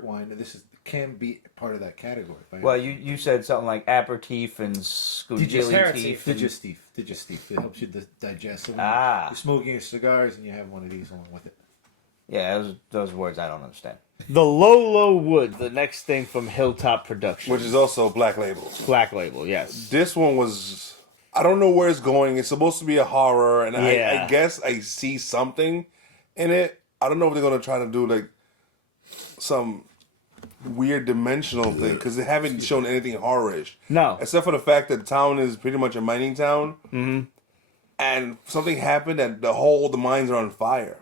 wine, this can be part of that category. Well, you said something like aperitif and scugilli teeth. Digestif. It helps you digest. So when Ah. you're smoking your cigars and you have one of these along with it. Yeah, those words I don't understand. The Low Woods, the next thing from Hilltop Productions. Which is also Black Label. Black Label, yes. This one was... I don't know where it's going. It's supposed to be a horror, and Yeah. I guess I see something in it. I don't know if they're going to try to do, like, some weird dimensional thing, because they haven't shown anything horrorish. No. Except for the fact that the town is pretty much a mining town. Mm-hmm. And something happened and the mines are on fire.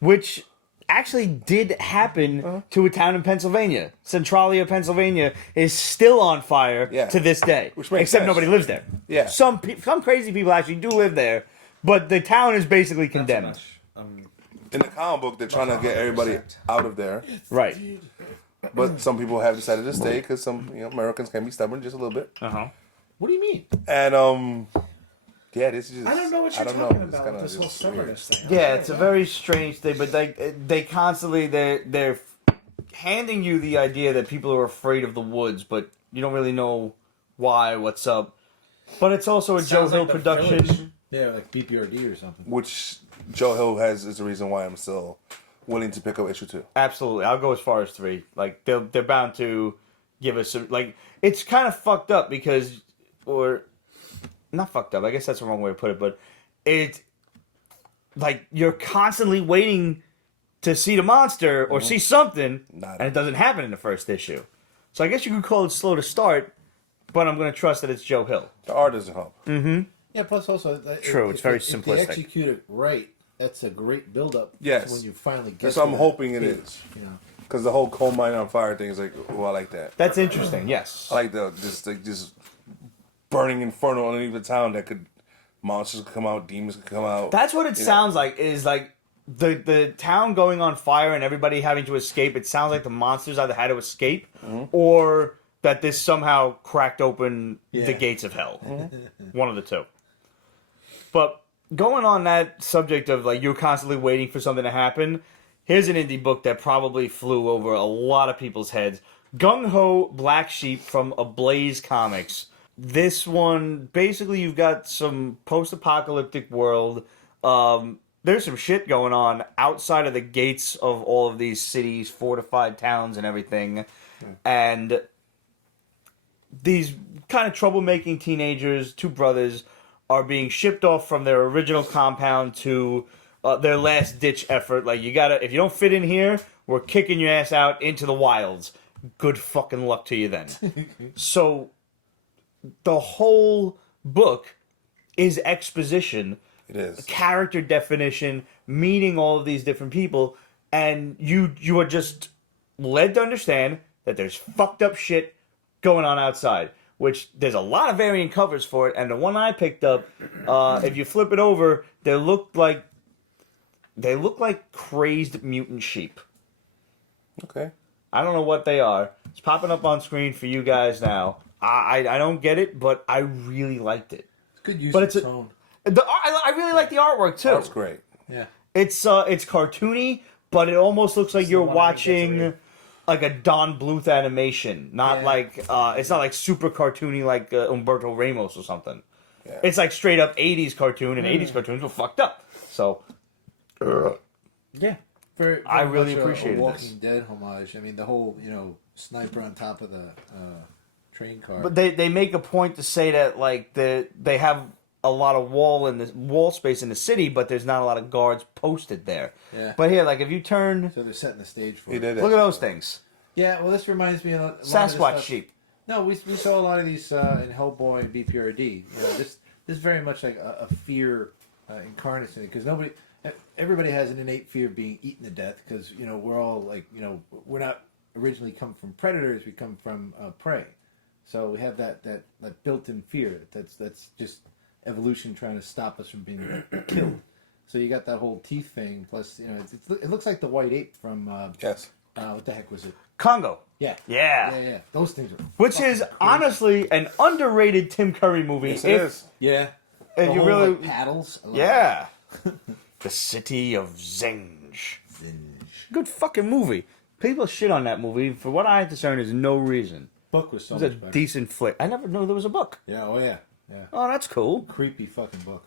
Which actually did happen to a town in Pennsylvania. Centralia, Pennsylvania is still on fire to this day. Which makes except sense. nobody lives there. Yeah. Some crazy people actually do live there, but the town is basically condemned. In the comic book, they're trying to get everybody out of there. Right. But some people have decided to stay because some Americans can be stubborn just a little bit. Uh-huh. What do you mean? And yeah, this is just... I don't know what you're talking It's about kinda with this whole just weird. summerness thing. Yeah, it's a very strange thing, but they constantly they're handing you the idea that people are afraid of the woods, but you don't really know why, what's up. But it's also a Joe Sounds Hill like The production. Village. Yeah, like BPRD or something. Which Joe Hill is the reason why I'm still willing to pick up issue 2. Absolutely, I'll go as far as 3. Like they're bound to give us some, like, it's kind of fucked up because, or not fucked up. I guess that's the wrong way to put it, but it's like you're constantly waiting to see the monster or see something, and it doesn't happen in the first issue. So I guess you could call it slow to start, but I'm going to trust that it's Joe Hill. The art doesn't help. Yeah, plus also... True, it's very If simplistic. they execute it right, that's a great build-up. Yes. When you finally get That's to what I'm that hoping it phase, is. You know. Because the whole coal mine on fire thing is like, oh, I like that. That's interesting. Yes. I like just burning inferno underneath the town that could... Monsters could come out, demons could come out. That's what it sounds like. Is like the town going on fire and everybody having to escape. It sounds like the monsters either had to escape or that this somehow cracked open the gates of hell. One of the two. But going on that subject of like you're constantly waiting for something to happen, here's an indie book that probably flew over a lot of people's heads. Gung-Ho Black Sheep from Ablaze Comics. This one, basically you've got some post-apocalyptic world. There's some shit going on outside of the gates of all of these cities, fortified towns and everything. And these kind of troublemaking teenagers, 2 brothers, are being shipped off from their original compound to their last ditch effort. Like, if you don't fit in here, we're kicking your ass out into the wilds. Good fucking luck to you then. So the whole book is exposition. It is. Character definition, meeting all of these different people, and you are just led to understand that there's fucked up shit going on outside. Which there's a lot of variant covers for it, and the one I picked up, if you flip it over, they look like crazed mutant sheep. Okay. I don't know what they are. It's popping up on screen for you guys now. I don't get it, but I really liked it. It's good use But of it's tone. I really like the artwork too. That's great. Yeah. It's cartoony, but it almost looks like you're the one I didn't get to watching read. like a Don Bluth animation. Not Yeah. like it's not like super cartoony like Umberto Ramos or something. Yeah. It's like straight up 80s cartoon, and 80s cartoons were fucked up. So yeah. Very I really much appreciated a Walking this. Dead homage. I mean, the whole sniper on top of the train car. But they make a point to say that like they have a lot of wall space in the city, but there's not a lot of guards posted there. Yeah. But here, like if you turn, So they're setting the stage for He it. did look at those things. Yeah, well, this reminds me of a lot of this Sasquatch stuff. sheep. No, we saw a lot of these in Hellboy and BPRD. This is very much like a fear incarnate in it, because everybody has an innate fear of being eaten to death, because we're all like we're not originally come from predators, we come from prey, so we have that built-in fear. That's just evolution trying to stop us from being killed. So you got that whole teeth thing, plus it looks like the white ape from Yes. what the heck was it? Congo. Yeah. Yeah. Yeah. Those things are Which fucking is crazy. honestly an underrated Tim Curry movie. Yes, it is. Yeah. If The you whole, really, like, paddles. I love yeah. The City of Zinj. that. Good fucking movie. People shit on that movie. For what I discern, is no reason. Book was so It was a much better. decent flick. I never knew there was a book. Yeah. Oh yeah. Yeah. Oh, that's cool. Creepy fucking book.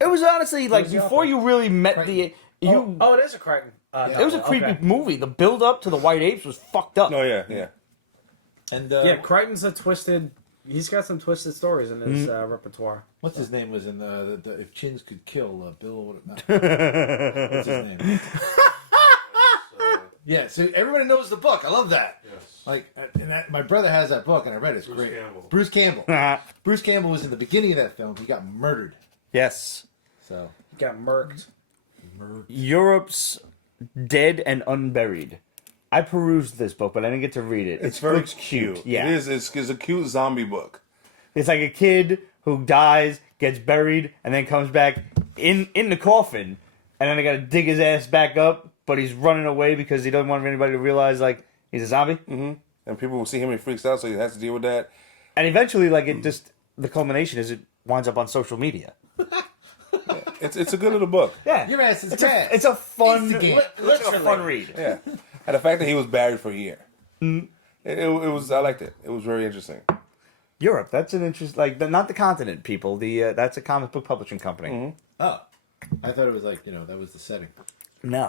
It was honestly like was the before author? you really met the you. Oh, it is a Crichton. It was a creepy movie. The build up to the white apes was fucked up. Oh yeah. And Yeah, Crichton's a twisted. He's got some twisted stories in his repertoire. what's his name was in the If Chins Could Kill, Bill. What's his name? Yeah, so everybody knows the book. I love that. Yes. Like, my brother has that book, and I read it. It's Bruce great. Campbell. Bruce Campbell. Bruce Campbell was in the beginning of that film. He got murdered. Yes. So He got murked. Europe's Dead and Unburied. I perused this book, but I didn't get to read it. It's very looks cute. Yeah. It is. It's a cute zombie book. It's like a kid who dies, gets buried, and then comes back in the coffin, and then they gotta dig his ass back up, but he's running away because he doesn't want anybody to realize like he's a zombie. Mm-hmm. And people will see him and he freaks out, so he has to deal with that. And eventually, like it just the culmination is it winds up on social media. It's a good little book. Yeah, your ass is it's grass. a fun Instigate. it's a fun read. Yeah. And the fact that he was buried for a year. It was. I liked it. It was very interesting. Europe, that's an interest. Like not the continent, people. That's a comic book publishing company. Oh, I thought it was like that was the setting. No,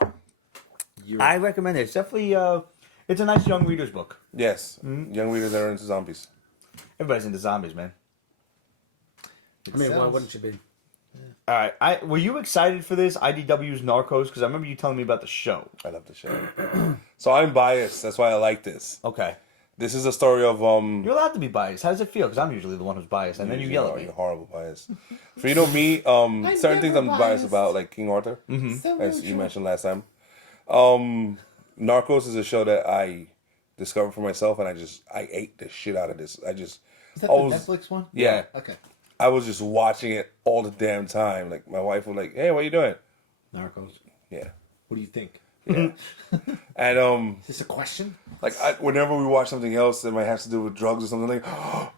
Europe. I recommend it. It's definitely it's a nice young reader's book. Yes. Young readers that are into zombies. Everybody's into zombies, man. I mean, why sounds- wouldn't you be? All right, were you excited for this IDW's Narcos? Because I remember you telling me about the show. I love the show. So I'm biased. That's why I like this. Okay, This is a story of you're allowed to be biased. How does it feel? Because I'm usually the one who's biased, and then you yell at me. You're horrible bias. For me, certain things I'm biased about, like King Arthur, as you mentioned last time. Narcos is a show that I discovered for myself, and I ate the shit out of this. Is that always- the Netflix one? Yeah. Okay. I was just watching it all the damn time. Like my wife was like, "Hey, what are you doing?" Narcos. Yeah, What do you think? yeah. And Is this a question? like whenever we watch something else that might have to do with drugs or something, like,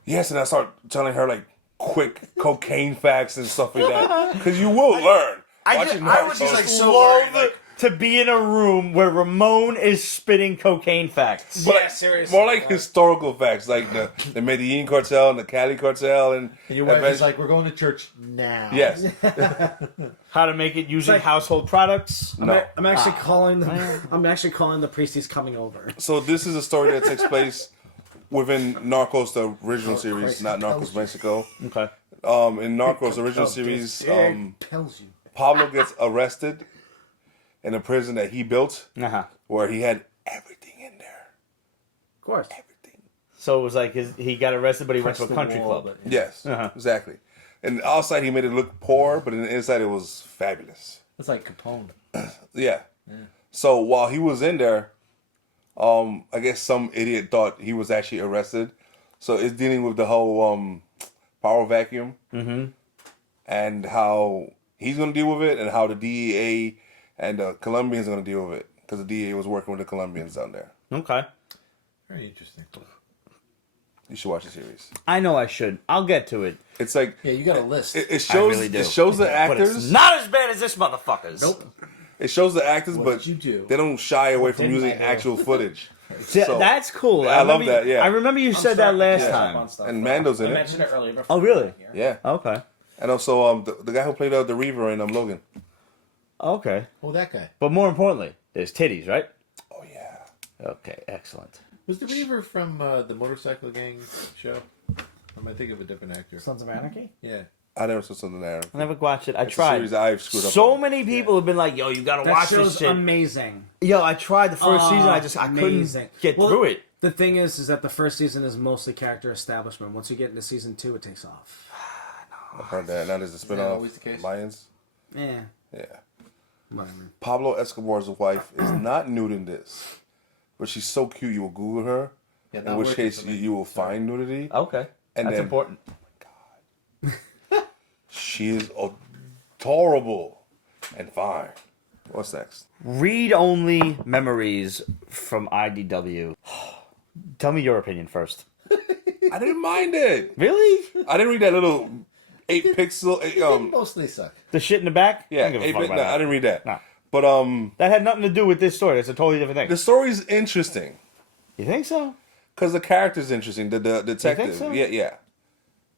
yes, and I start telling her like quick cocaine facts and stuff like that because you will learn. I would just like love to be in a room where Ramon is spitting cocaine facts. But Yeah, like, seriously. more like historical facts, like the Medellin cartel and the Cali cartel, and And your wife eventually- is like, "We're going to church now." yes, How to make it using like- household products. no. I'm actually calling the. I'm actually calling the priest. He's coming over. So this is a story that takes place within Narcos, the original series, Christ, not it tells Narcos you. Mexico. Okay. In Narcos, the original series, Tells you. Pablo gets arrested in a prison that he built, Uh-huh. where he had everything in there. Of course. Everything. So it was like he got arrested, but he went to a Press the country wall, club. but- Yes, exactly. And outside he made it look poor, but in the inside it was fabulous. It's like Capone. Yeah. So while he was in there, I guess some idiot thought he was actually arrested. So it's dealing with the whole power vacuum and how he's going to deal with it and how the DEA and the Colombians are going to deal with it because the DEA was working with the Colombians down there. Okay. Very interesting. You should watch the series. I know I should. I'll get to it. It's like Yeah, you got a list. it shows really do. it shows the But actors. it's not as bad as this motherfuckers. Nope. It shows the actors, What but did you do? they don't shy away from didn't using I do? actual footage. See, So- that's cool. I love remember that, yeah. I remember you said that last time. And Mando's in I it. mentioned it earlier. Before Oh, really? Yeah, Okay. and also the guy who played the Reaver in Logan. Okay. Oh, that guy. But more importantly, there's titties, right? Oh yeah. Okay, excellent. Was the Reaver from the Motorcycle Gang show? I might think of a different actor. Sons of Anarchy. Yeah. I never saw something there. I never watched it. I It's a tried. series I've screwed up So on. many people have been like, "Yo, you gotta That watch this show's shit." amazing. Yo, I tried the first season. I Amazing. couldn't get Well, through it. The thing is that the first season is mostly character establishment. Once you get into season 2, it takes off. I've heard that. Now there's a that spinoff. always the case? Lions. Yeah, Yeah. whatever. Pablo Escobar's wife is not nude in this, but she's so cute you will Google her. Yeah, In not which working case for me. you will find nudity. Okay, And that's then- important. She is adorable and fine. What's next? Read-only memories from IDW. Tell me your opinion first. I didn't mind it. Really? I didn't read that little 8-pixel. They mostly suck. The shit in the back? Yeah, I don't give a 8 fuck bit. about No, that. I didn't read that. No. But That had nothing to do with this story. That's a totally different thing. the story's interesting You think so? because the character's interesting. The detective. so? Yeah.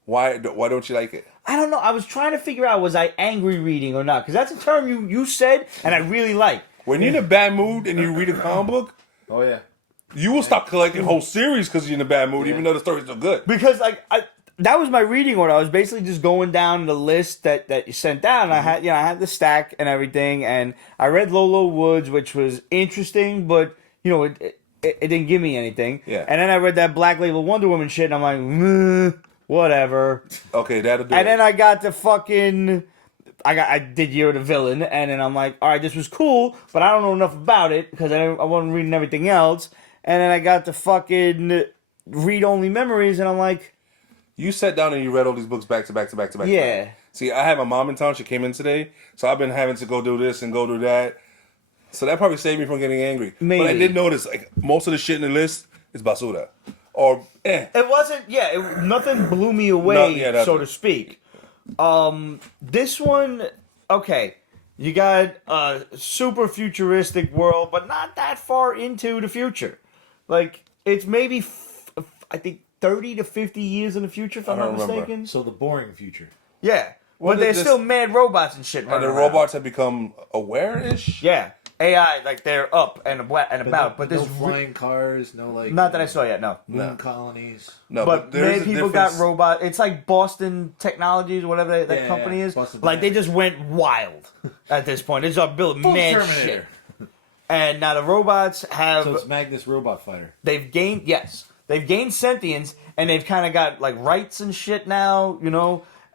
Why don't you like it? I don't know. I was trying to figure out, was I angry reading or not? Because that's a term you said, and I really like. When you're in a bad mood and you read a comic book, Oh, yeah. you will stop collecting whole series because you're in a bad mood, even though the story's so good. Because that was my reading order. I was basically just going down the list that you sent down. And I had the stack and everything, and I read Lolo Woods, which was interesting, but it didn't give me anything. Yeah. And then I read that Black Label Wonder Woman shit, and I'm like, whatever. Okay, that'll do And it. then I got the fucking. I did Year of the Villain, and then I'm like, all right, this was cool, but I don't know enough about it because I wasn't reading everything else. And then I got the fucking read-only memories, and I'm like, You sat down and you read all these books back to back to back to back. yeah. See, I have my mom in town. She came in today, so I've been having to go do this and go do that. So that probably saved me from getting angry. But I Maybe. did notice, like, most of the shit in the list is basura. Or, It wasn't, nothing blew me away, that's so it. to speak. This one, okay, you got a super futuristic world, but not that far into the future. Like, it's maybe, I think, 30 to 50 years in the future, if I'm I not don't remember. mistaken. So the boring future. Yeah. Well, But there's this- still mad robots and shit and running the around. robots have become aware-ish. Yeah. AI, like, they're up and about. But no there's flying cars, no like. not that I saw yet, no. Moon colonies. No, But there is many a people got difference. robot. It's like Boston Technologies, whatever that Yeah, company yeah, is. Boston Like they Dynamics. just went wild at this point. They start building Full mad Terminator. shit. And now the robots have So it's Magnus Robot Fighter. they've gained sentience, and they've kind of got like rights and shit now,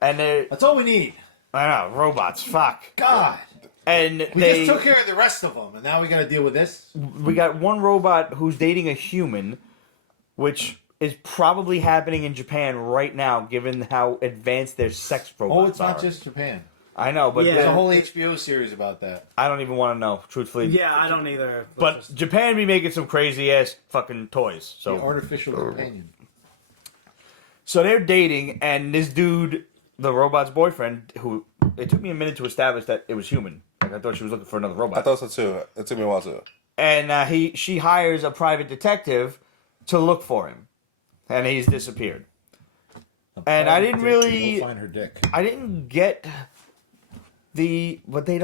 And they That's all we need. I don't know robots. Fuck. God. And We they just took care of the rest of them, and now we got to deal with this. we got one robot who's dating a human, which is probably happening in Japan right now, given how advanced their sex robots Oh, it's not are. just Japan. I know, but Yeah. There's a whole HBO series about that. I don't even want to know, truthfully. Yeah, I don't either. But Japan be making some crazy ass fucking toys. The So artificial companion. so they're dating, and this dude, the robot's boyfriend, who it took me a minute to establish that it was human. Like I thought she was looking for another robot. I thought so too. It took me a while too. And she hires a private detective to look for him, and he's disappeared. And I didn't really, Go find her dick. I didn't get but they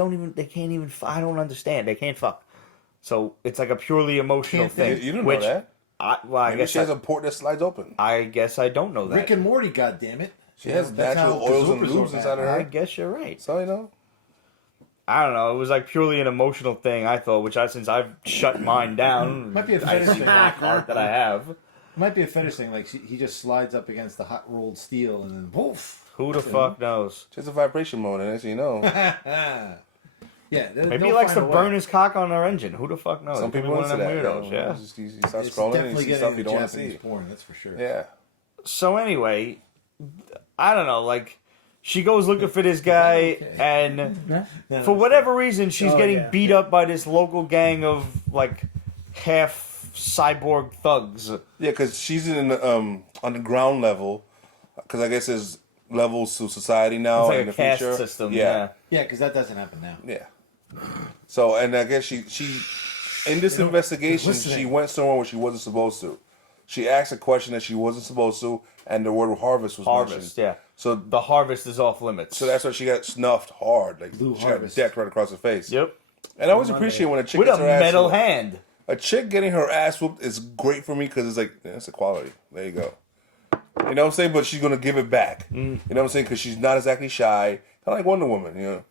can't even. I don't understand. They can't fuck. So it's like a purely emotional Can't thing. You didn't which know that. I Maybe guess she has a port that slides open. I guess I don't know that. Rick and Morty, goddammit. She has That's natural how oils and Kazoopas lubes are inside of I her. guess you're right. So, I don't know. It was like purely an emotional thing. I thought, since I've shut mine down, Might be a fetish icy thing. black heart that I have. Might be a fetish thing. Like he just slides up against the hot rolled steel and then poof. Who the fuck knows? she's a vibration mode, and as you know, Yeah. Maybe he likes to burn his cock on our engine. Who the fuck knows? some It could be people one of into them that. weirdos. Yeah. You start It's scrolling and you definitely see getting stuff you into don't want to Japanese see. porn. That's for sure. Yeah. So anyway, I don't know, like, she goes looking for this guy, and for whatever reason, she's getting beat up by this local gang of, like, half cyborg thugs. Yeah, because she's in on the ground level, because I guess there's levels to society now It's like in a the caste future. system. Yeah. Yeah, because that doesn't happen now. Yeah. So, and I guess she in this investigation, listening. she went somewhere where she wasn't supposed to. She asked a question that she wasn't supposed to, and the word harvest was mentioned. Harvest, yeah. So, The harvest is off limits. so that's why she got snuffed hard. Like, Blue she harvest. got decked right across the face. Yep. And I always appreciate when a chick With gets a her ass metal whooped. hand. A chick getting her ass whooped is great for me because it's like, it's equality. There you go. You know what I'm saying? But she's going to give it back. You know what I'm saying? Because she's not exactly shy. Kind of like Wonder Woman, you know?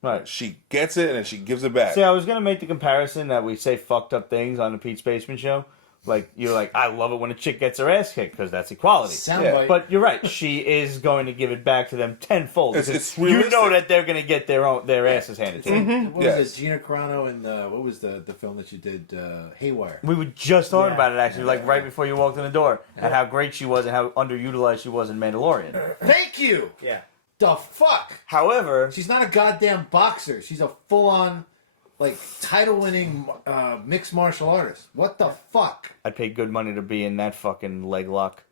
Right. She gets it and then she gives it back. See, I was going to make the comparison that we say fucked up things on the Pete's Basement Show. Like, you're like, I love it when a chick gets her ass kicked because that's equality. Soundbite. But you're right. She is going to give it back to them tenfold. It's you realistic. know that they're going to get their asses handed to them. What Yes. was it? Gina Carano and what was the film that you did? Haywire. We were just talking Yeah. about it, actually, like right before you walked in the door, and how great she was and how underutilized she was in Mandalorian. Thank you. Yeah. The fuck. However, She's not a goddamn boxer. She's a full-on, like, title-winning mixed martial artist. What the fuck? I'd pay good money to be in that fucking leg lock.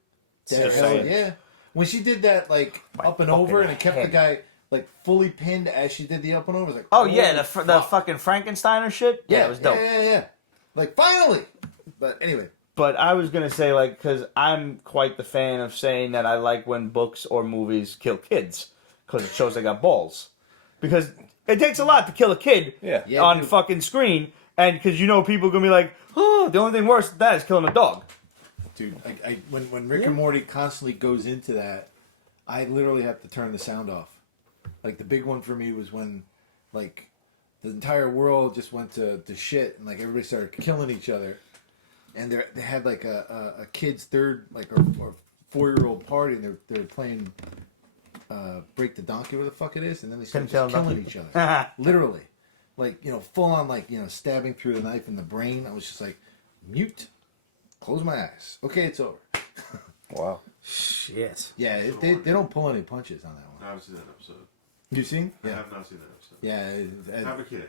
The Just hell, saying. yeah. When she did that, like, My up and over, and it kept the fucking guy, like, fully pinned as she did the up and over. It was like, Oh, yeah, holy the fuck. fucking Frankensteiner shit? Yeah, it was dope. Yeah. Like, finally! But anyway. But I was going to say, like, because I'm quite the fan of saying that I like when books or movies kill kids, because it shows they got balls. Because it takes a lot to kill a kid Yeah. on dude. fucking screen, and because you know people are going to be like, oh, the only thing worse than that is killing a dog. Dude, when Rick and Morty constantly goes into that, I literally have to turn the sound off. Like, the big one for me was when, like, the entire world just went to shit, and, like, everybody started killing each other. And they had, like, a kid's third, like, or 4-year-old party, and they were playing Break the Donkey, where the fuck it is, and then they started Couldn't just tell killing nothing. each other. Literally. Like, you know, full on, like, you know, stabbing through the knife in the brain. I was just like, mute. Close my eyes. Okay, it's over. Wow. Shit. Yeah, they don't pull any punches on that I one. haven't seen that episode. You seen? I Yeah, have not seen that episode. yeah. Have a kid.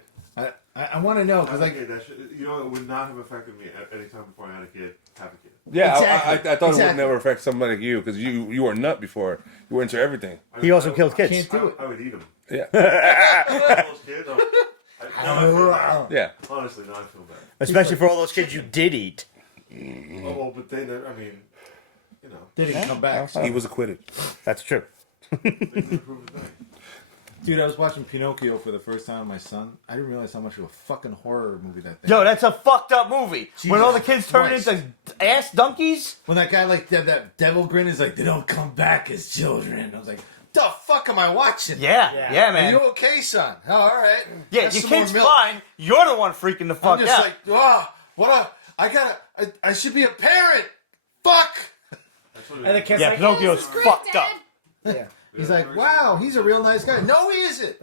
I want to know Have because a like kid. That should, you know, it would not have affected me at any time before I had a kid. Have a kid. Yeah, Exactly. I thought it would Exactly. never affect somebody like you because you were a nut before. You were into everything. He also killed kids. can't do it. I would eat them. Yeah. Those kids. I feel bad. Yeah. Honestly, no, I feel bad. Especially for all those kids you did eat. Oh, well, but they, I mean, you know, They didn't come back. He was acquitted. That's true. they didn't prove the thing. Dude, I was watching Pinocchio for the first time with my son. I didn't realize how much of a fucking horror movie that thing. Yo, that's a fucked up movie. When all the kids turn Christ. into ass donkeys? When that guy like that devil grin is like, they don't come back as children. I was like, the fuck am I watching? Yeah, yeah, Are man. you okay, son? Oh, all right. Yeah, Have your some more kid's milk. fine. You're the one freaking the fuck I'm just out. like, I should be a parent. Fuck. That's what And the kid's yeah, like, Pinocchio's "Yeah, fucked up. Yeah. He's like, wow, he's a real nice guy. No, he isn't.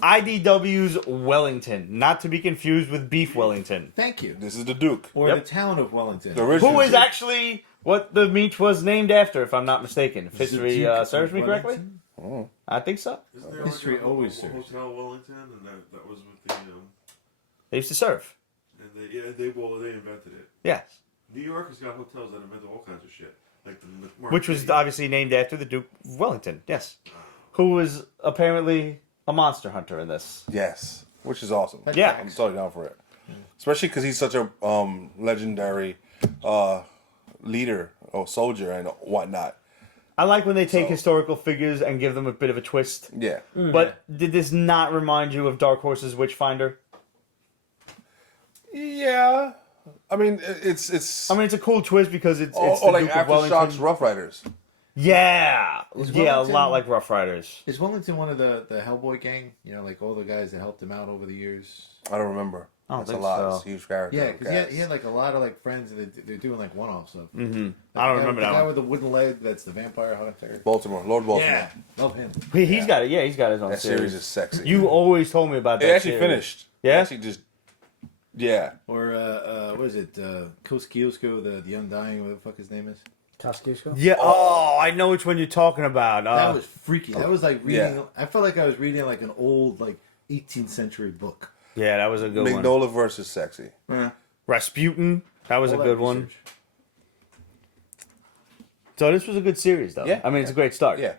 IDW's Wellington, not to be confused with Beef Wellington. Thank you. This is the Duke. Or Yep. the town of Wellington. The original. Who is Duke. actually what the meat was named after, if I'm not mistaken. If history Duke of serves me correctly? Wellington? I think so. Isn't there History like always a serves. Hotel Wellington, and that was with the They used to serve. and they invented it. Yes. New York has got hotels that invented all kinds of shit, like the Which was obviously named after the Duke of Wellington. Yes. Who was apparently a monster hunter in this. Yes, which is awesome. Yeah. I'm totally down for it. Especially because he's such a legendary leader or soldier and whatnot. I like when they take So- historical figures and give them a bit of a twist. Yeah. But did this not remind you of Dark Horse's Witchfinder? Yeah. I mean, it's. I mean, it's a cool twist because it's or the like Duke of Wellington. Aftershocks Rough Riders. Yeah, Is yeah, a Wellington- lot like Rough Riders. Is Wellington one of the Hellboy gang? You know, like all the guys that helped him out over the years? I don't remember. I don't That's a think lot. so. It's a huge character. Yeah, because cast. he had like a lot of like friends and they're doing like one-off stuff. Mm-hmm. I don't remember the that guy one. with the wooden leg that's the vampire hunter. Baltimore, Lord Baltimore. Yeah, love him. He's got it. Yeah, he's got his own That series. series is sexy. You always told me about that. it actually series. finished. Yeah? It actually just. Yeah. Or what is it? Kiosko, the Undying, what the fuck his name is? Kosciuszko? Yeah. Oh, I know which one you're talking about. That was freaky. That was like reading. Yeah. I felt like I was reading like an old 18th century book. yeah, that was a good one. Mignola versus Sexy. Rasputin. That was All a that good one. research. So this was a good series, though. Yeah. I mean, it's a great start. Yeah.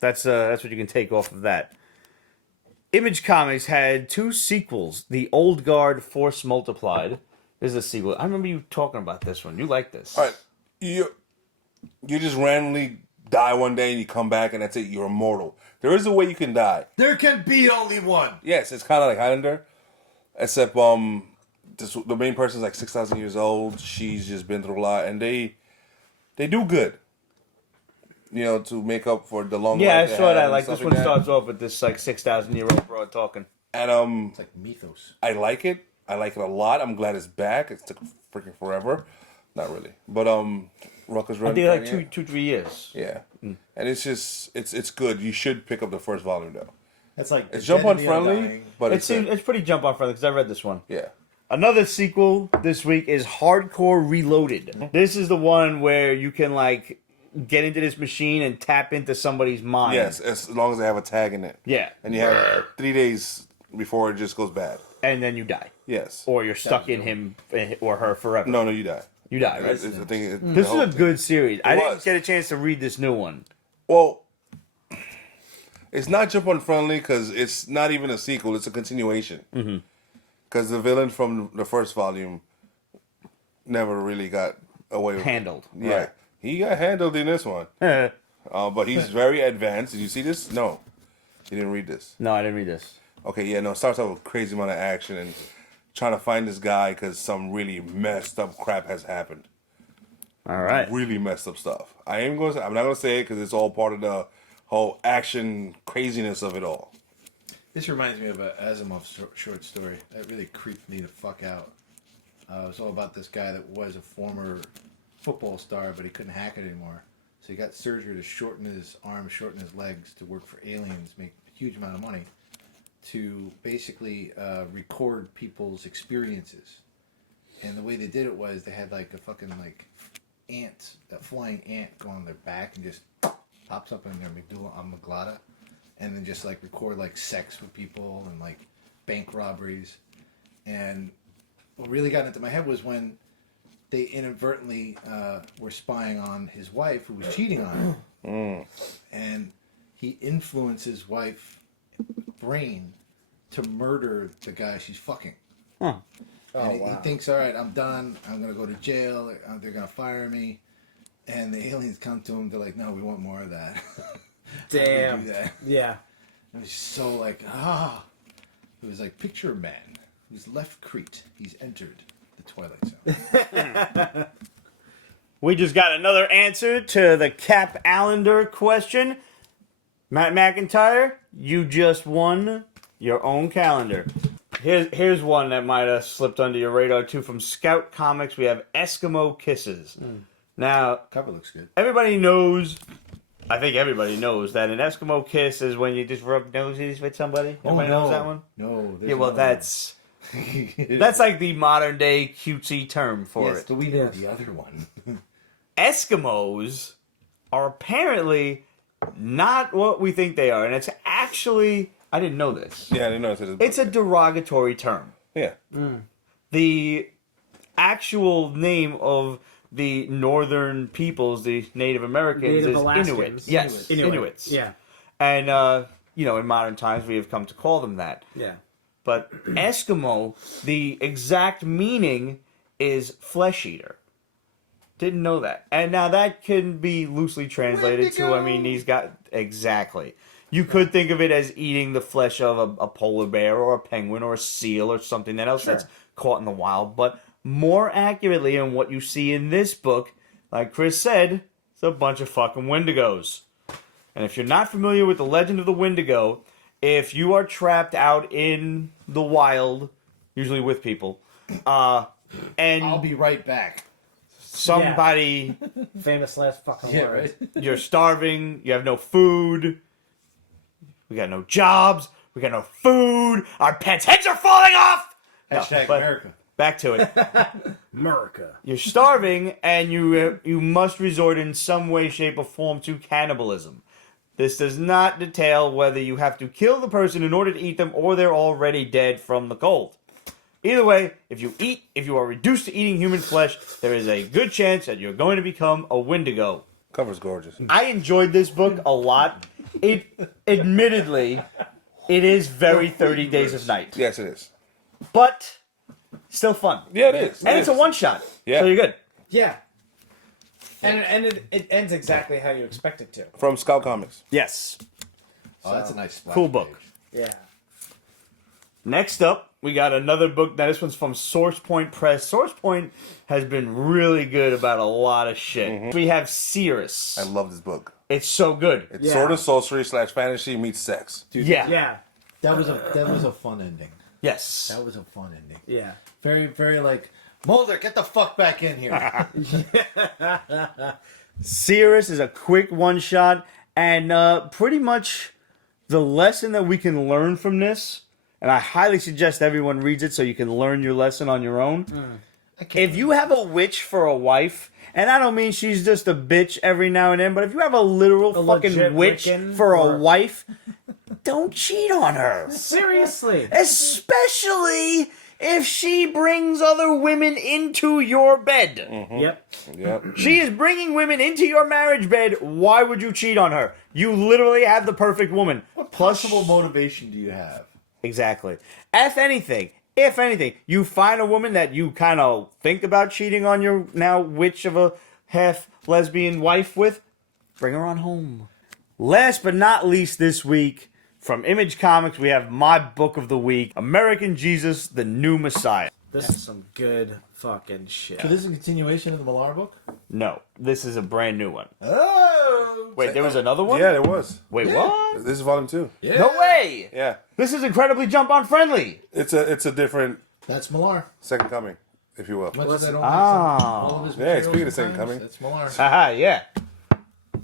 That's what you can take off of that. Image Comics had 2 sequels. The Old Guard Force Multiplied. This is a sequel. I remember you talking about this one. You like this. All right. You just randomly die one day and you come back and that's it. You're immortal. There is a way you can die. There can be only one. Yes, it's kind of like Highlander, except the main person's like 6,000 years old. She's just been through a lot, and they do good. To make up for the long. Yeah, I life they saw had that. and Like stuff this one that. starts off with this 6,000-year-old broad talking. And It's like mythos. I like it. I like it a lot. I'm glad it's back. It took freaking forever. Not really, but Ruckus I Run. think like 3 years. Yeah, and it's just it's good. You should pick up the first volume though. That's like It's the jump dead on and the friendly, undying. but It's pretty jump on friendly because I read this one. yeah. Another sequel this week is Hardcore Reloaded. This is the one where you can like get into this machine and tap into somebody's mind. Yes, as long as they have a tag in it. Yeah. And you have 3 days before it just goes bad. And then you die. Yes. Or you're stuck in him or her forever. No, you die. You die, right? It's the thing. This is a good series. I didn't was. get a chance to read this new one. Well, it's not jump on friendly because it's not even a sequel. It's a continuation. Because the villain from the first volume never really got away with Handled. it. Yeah. He got handled in this one. Right. But he's very advanced. Did you see this? No. You didn't read this. No, I didn't read this. Okay, yeah, no, it starts off with a crazy amount of action and trying to find this guy because some really messed up crap has happened. All right. Really messed up stuff. I'm not gonna say it because it's all part of the whole action craziness of it all. This reminds me of an Asimov short story that really creeped me the fuck out. It was all about this guy that was a former football star, but he couldn't hack it anymore. So he got surgery to shorten his arms, shorten his legs to work for aliens, make a huge amount of money, to basically record people's experiences. And the way they did it was they had like a fucking ant, a flying ant go on their back and just pops up in their medulla oblongata, and then just record sex with people and bank robberies. And what really got into my head was when they inadvertently were spying on his wife who was cheating on him, and he influenced his wife's brain to murder the guy she's fucking. Huh. And he thinks, all right, I'm done. I'm going to go to jail. They're going to fire me. And the aliens come to him. They're like, no, we want more of that. Damn. Do that. Yeah. It was so It was like, picture a man who's left Crete. He's entered the Twilight Zone. We just got another answer to the Cap Allender question. Matt McIntyre, you just won your own calendar. Here's one that might have slipped under your radar too. From Scout Comics, we have Eskimo Kisses. Now, Cover looks good. everybody knows, I think everybody knows, that an Eskimo kiss is when you just rub noses with somebody. Everybody knows that one? No. Yeah, well, that's like the modern day cutesy term for yes, it. but we know the other one. Eskimos are apparently not what we think they are, and it's actually, I didn't know this. Yeah, I didn't know it. It's a derogatory term. Yeah. The actual name of the northern peoples, the Native Americans, Native is Alaskans. Inuit. Yes, Inuits. Yeah. And, in modern times we have come to call them that. Yeah. But Eskimo, the exact meaning is flesh eater. Didn't know that. And now that can be loosely translated to, he's got, exactly. You could think of it as eating the flesh of a polar bear or a penguin or a seal or something else that's caught in the wild. But more accurately, in what you see in this book, like Chris said, it's a bunch of fucking Wendigos. And if you're not familiar with the legend of the Wendigo, if you are trapped out in the wild, usually with people, and I'll be right back. somebody, Famous last fucking Yeah, words. right? you're starving, you have no food, we got no jobs, we got no food, our pets' heads are falling off! No, Hashtag but America. back to it. America. You're starving, and you must resort in some way, shape, or form to cannibalism. This does not detail whether you have to kill the person in order to eat them, or they're already dead from the cold. Either way, if you are reduced to eating human flesh, there is a good chance that you're going to become a Wendigo. Cover's gorgeous. I enjoyed this book a lot. Admittedly, it is very 30 Days of Night. Yes, it is. But still fun. Yeah, it is. And it's a one-shot. Yeah. So you're good. Yeah. And it ends exactly how you expect it to. From Scout Comics. Yes. Oh, that's a nice splash Cool book. page. Yeah. Next up, we got another book. Now, this one's from Source Point Press. Source Point has been really good about a lot of shit. We have Seeress. I love this book. It's so good. It's sort of sorcery / fantasy meets sex. Dude, Yeah. Yeah. That was a fun ending. Yes. That was a fun ending. Yeah. Very, very like, Mulder, get the fuck back in here. Seeress is a quick one-shot, and pretty much the lesson that we can learn from this, and I highly suggest everyone reads it so you can learn your lesson on your own. If you have a witch for a wife, and I don't mean she's just a bitch every now and then, but if you have a literal legit fucking witch Wiccan for a or- wife, don't cheat on her. Seriously. Especially if she brings other women into your bed. Yep. Yep. She is bringing women into your marriage bed. Why would you cheat on her? You literally have the perfect woman. What possible motivation do you have? Exactly. If anything, you find a woman that you kind of think about cheating on your now witch of a half lesbian wife with, bring her on home. Last but not least this week, from Image Comics, we have my book of the week, American Jesus, the New Messiah. This is some good fucking shit. So this is a continuation of the Millar book? No, this is a brand new one. Oh! Wait, there was another one? Yeah, there was. Wait, what? This is volume 2. Yeah. No way! Yeah. This is incredibly jump-on friendly. It's a different That's Millar. second coming, if you will. Much as I don't Ah. like all of his Yeah, material speaking of second sometimes, coming. That's Millar. Haha, yeah.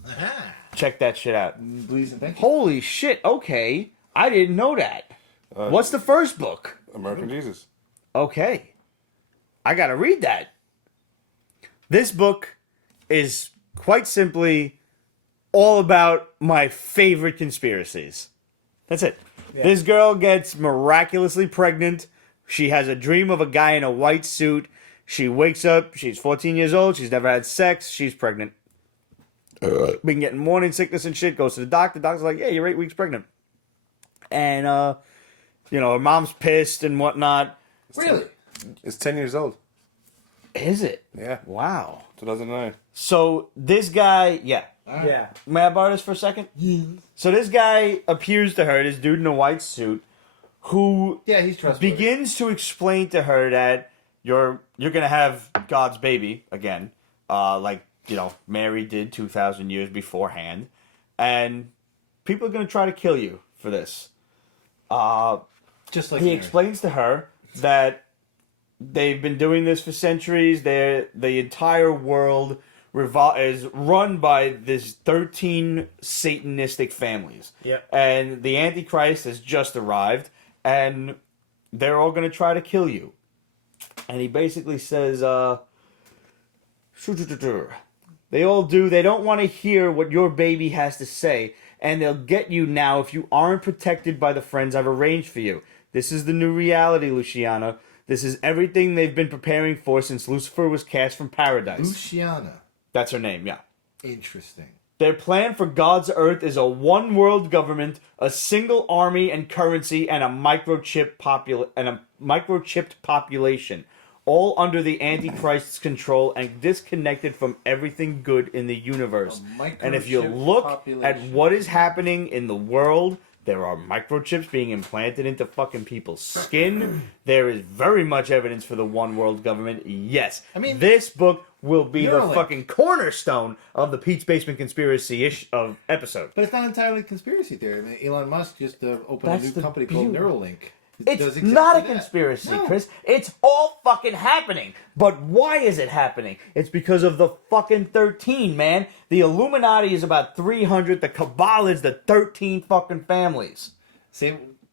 Aha. Check that shit out. Please and thank you. Holy shit, okay. I didn't know that. What's the first book? American Jesus. Okay. I gotta read that. This book is quite simply all about my favorite conspiracies. That's it. This girl gets miraculously pregnant. She has a dream of a guy in a white suit. She wakes up. She's 14 years old. She's never had sex. She's pregnant. Been getting morning sickness and shit. Goes to the doctor. Doctor's like, yeah, you're 8 weeks pregnant. And, her mom's pissed and whatnot. Really? It's 10 years old. Is it? Yeah. Wow. 2009. So this guy, yeah. Yeah. May I borrow this for a second? So this guy appears to her, this dude in a white suit, who Yeah, he's trustworthy. begins to explain to her that you're gonna have God's baby again, like Mary did 2,000 years beforehand, and people are gonna try to kill you for this. Just like He Mary. explains to her that they've been doing this for centuries. The entire world is run by these 13 Satanistic families. Yep. And the Antichrist has just arrived, and they're all going to try to kill you. And he basically says, they all do. They don't want to hear what your baby has to say, and they'll get you now if you aren't protected by the friends I've arranged for you. This is the new reality, Luciana. This is everything they've been preparing for since Lucifer was cast from paradise. Luciana. That's her name, yeah. Interesting. Their plan for God's Earth is a one-world government, a single army and currency, and a microchipped population, all under the Antichrist's control and disconnected from everything good in the universe. And if you microchipped look population. at what is happening in the world, there are microchips being implanted into fucking people's skin. There is very much evidence for the one world government. Yes. I mean, this book will be the Neuralink. fucking cornerstone of the Pete's Basement Conspiracy of episode. But it's not entirely conspiracy theory. I mean, Elon Musk just opened That's a new the company called beauty. Neuralink. It's Does not a exactly that. conspiracy, No. Chris. It's all fucking happening. But why is it happening? It's because of the fucking 13, man. The Illuminati is about 300. The Cabal is the 13 fucking families.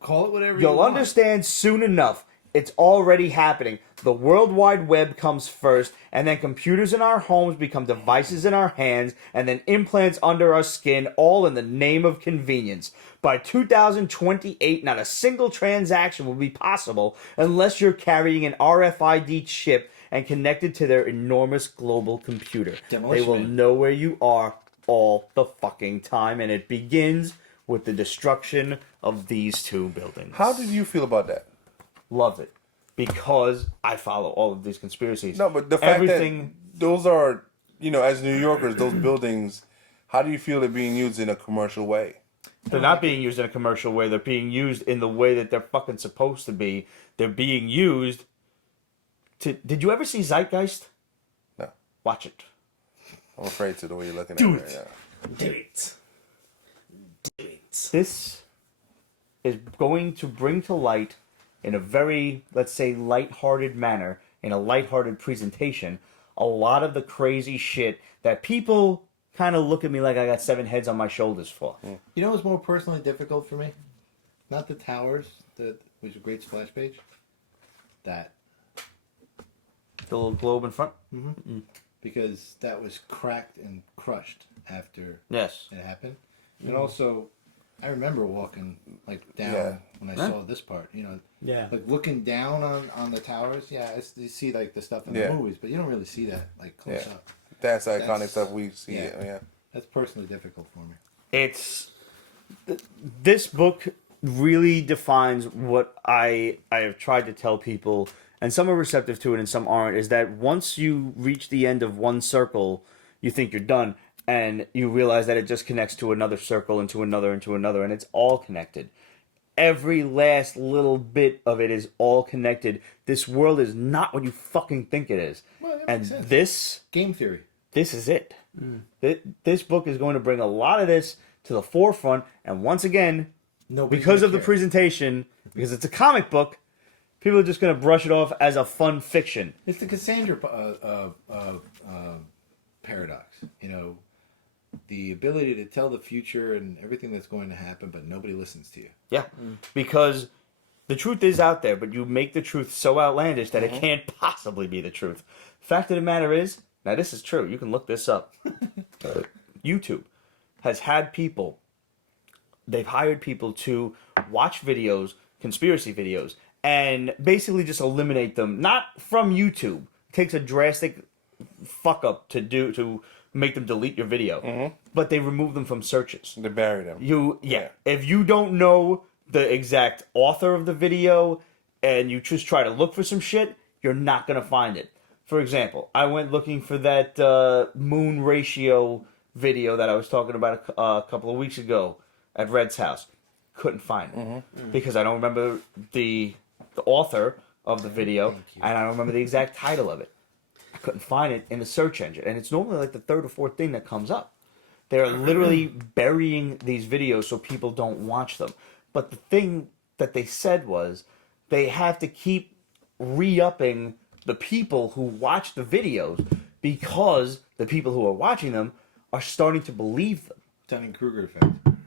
Call it whatever You'll you want. understand soon enough. It's already happening. The World Wide Web comes first, and then computers in our homes become devices in our hands, and then implants under our skin, all in the name of convenience. By 2028, not a single transaction will be possible unless you're carrying an RFID chip and connected to their enormous global computer. They will know where you are all the fucking time, and it begins with the destruction of these two buildings. How did you feel about that? Love it. Because I follow all of these conspiracies. No, but the fact that those are, as New Yorkers, those buildings, how do you feel they're being used in a commercial way? They're not being used in a commercial way. They're being used in the way that they're fucking supposed to be. They're being used to... Did you ever see Zeitgeist? No. Watch it. I'm afraid to the way you're looking Do at it it. right now. Do it. Do it. This is going to bring to light, in a very, let's say, lighthearted manner, in a lighthearted presentation, a lot of the crazy shit that people kind of look at me like I got 7 heads on my shoulders for. You know what's more personally difficult for me? Not the towers, which is a great splash page. That. The little globe in front? Because that was cracked and crushed after Yes. it happened. And also, I remember walking down Yeah. when I saw this part. Yeah. Looking down on the towers. Yeah, you see the stuff in the movies, but you don't really see that close up. That's the iconic That's- stuff we see. yeah. Yeah. That's personally difficult for me. It's... This book really defines what I have tried to tell people, and some are receptive to it and some aren't, is that once you reach the end of one circle, you think you're done, and you realize that it just connects to another circle and to another and to another, and it's all connected. Every last little bit of it is all connected. This world is not what you fucking think it is. Well, that And makes sense. this Game theory. is it. This book is going to bring a lot of this to the forefront, and once again, Nobody's because gonna of the care. presentation, because it's a comic book, people are just going to brush it off as a fun fiction. It's the Cassandra paradox. The ability to tell the future and everything that's going to happen, but nobody listens to you. Yeah, because the truth is out there, but you make the truth so outlandish that it can't possibly be the truth. Fact of the matter is, now this is true, you can look this up. YouTube has had people, they've hired people to watch videos, conspiracy videos, and basically just eliminate them, not from YouTube. It takes a drastic fuck up to make them delete your video, but they remove them from searches. They bury them. If you don't know the exact author of the video and you just try to look for some shit, you're not gonna find it. For example, I went looking for that moon ratio video that I was talking about a couple of weeks ago at Red's house. Couldn't find it because I don't remember the author of the video and I don't remember the exact title of it. I couldn't find it in the search engine, and it's normally like the third or fourth thing that comes up. They're literally burying these videos so people don't watch them. But the thing that they said was they have to keep re-upping the people who watch the videos because the people who are watching them are starting to believe them. Dunning-Kruger effect.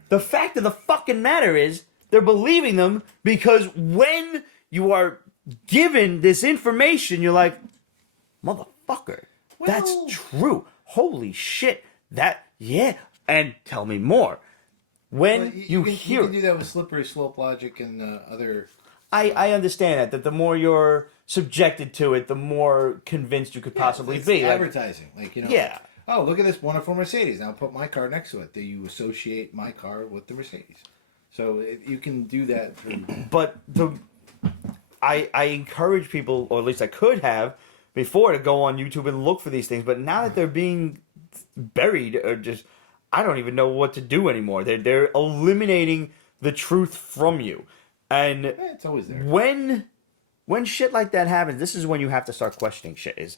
The fact of the fucking matter is they're believing them because when you are given this information, you're like, motherfucker, that's true. Holy shit. And tell me more. When you hear can do that with slippery slope logic and other. I understand that the more you're subjected to it, the more convinced you could possibly it's be. advertising, Yeah. Oh, look at this wonderful Mercedes. Now put my car next to it. Do you associate my car with the Mercedes? So you can do that through. But I encourage people, or at least I could have before, to go on YouTube and look for these things. But now that they're being buried, or just, I don't even know what to do anymore. They're eliminating the truth from you, and It's always there. when shit like that happens, this is when you have to start questioning shit. Is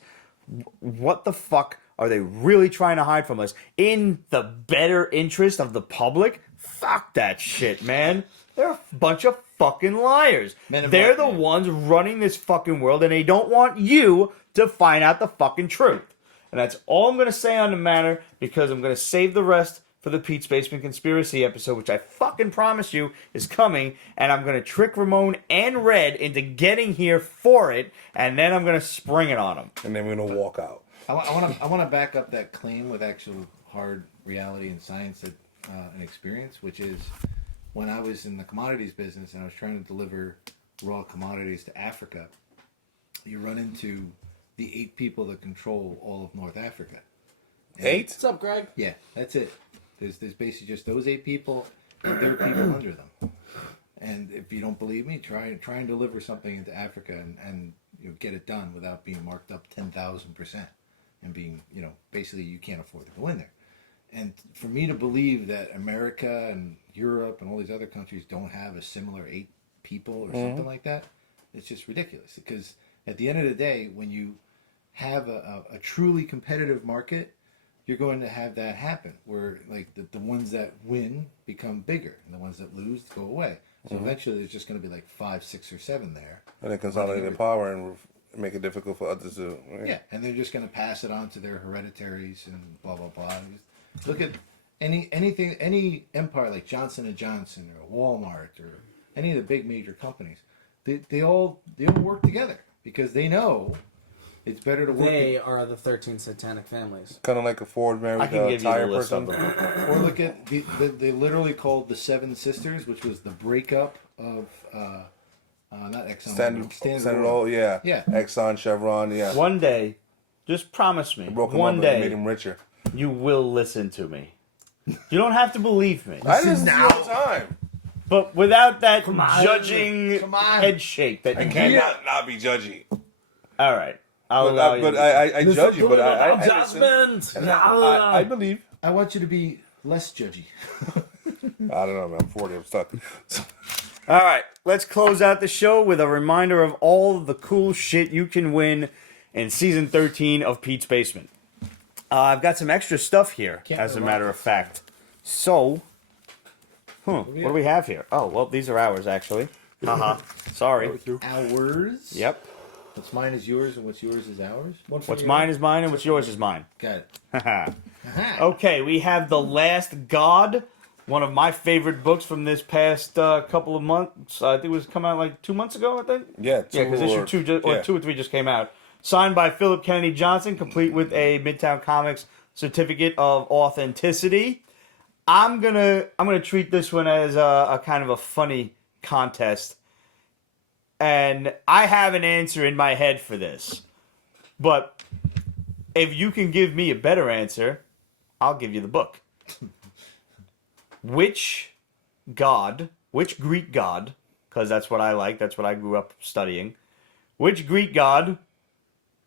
what the fuck are they really trying to hide from us in the better interest of the public? Fuck that shit, man. They're a bunch of fucking liars. They're the ones running this fucking world, and they don't want you to find out the fucking truth. And that's all I'm going to say on the matter, because I'm going to save the rest for the Pete's Basement Conspiracy episode, which I fucking promise you is coming, and I'm going to trick Ramon and Red into getting here for it, and then I'm going to spring it on them. And then we're going to walk out. I want to back up that claim with actual hard reality and science and experience, which is when I was in the commodities business and I was trying to deliver raw commodities to Africa, you run into the 8 people that control all of North Africa. And 8? What's up, Greg? Yeah, that's it. There's basically just those 8 people and their people under them. And if you don't believe me, try and deliver something into Africa and get it done without being marked up 10,000% and being, basically you can't afford to go in there. And for me to believe that America and Europe and all these other countries don't have a similar 8 people or something like that, it's just ridiculous. Because at the end of the day, when you have a truly competitive market, you're going to have that happen where like the ones that win become bigger and the ones that lose go away. So eventually there's just going to be like 5, 6, or 7 there. And then consolidate the power and make it difficult for others to... Yeah, and they're just going to pass it on to their hereditaries and blah, blah, blah. Look at any empire like Johnson & Johnson or Walmart or any of the big major companies. They all work together because they know it's better to work. They are the 13 satanic families. Kind of like a Ford married I can give you tire the list of person. them. Or look at they literally called the Seven Sisters, which was the breakup of not Exxon, Standard Oil, yeah. Yeah. Exxon, Chevron, yeah. One day, just promise me, Broke him one up and made day, him richer. you will listen to me. You don't have to believe me. I listen to you all the time. But without that on. judging Come on. head shake that I you cannot not be judgy. All right. I'll allow you. I judge you, but I listen. Judgment. And I believe. I want you to be less judgy. I don't know, man. I'm 40. I'm stuck. All right. Let's close out the show with a reminder of all the cool shit you can win in season 13 of Pete's Basement. I've got some extra stuff here, as a matter of fact. So, what do we have here? Oh, well, these are ours, actually. Sorry. Ours? Yep. What's mine is yours and what's yours is ours? What's mine is mine and what's yours is mine. Got it. Okay, we have The Last God, one of my favorite books from this past couple of months. I think it was come out like 2 months ago, I think. Yeah, because issue 2 or 2 or 3 just came out. Signed by Philip Kennedy Johnson, complete with a Midtown Comics certificate of authenticity. I'm gonna treat this one as a kind of a funny contest, and I have an answer in my head for this. But if you can give me a better answer, I'll give you the book. Which Greek god, because that's what I like, that's what I grew up studying, which Greek god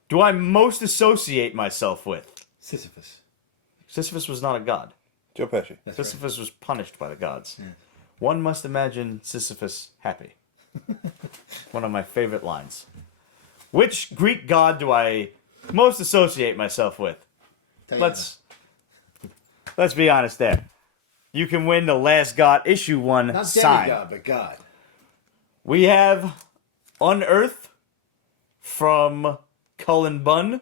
do I most associate myself with? Sisyphus. Sisyphus was not a god. Joe Pesci. That's Sisyphus was punished by the gods. Yeah. One must imagine Sisyphus happy. One of my favorite lines. Which Greek god do I most associate myself with? right. Let's be honest there. You can win The Last God issue 1 Not signed. demigod, but God. We have Unearth from Cullen Bunn,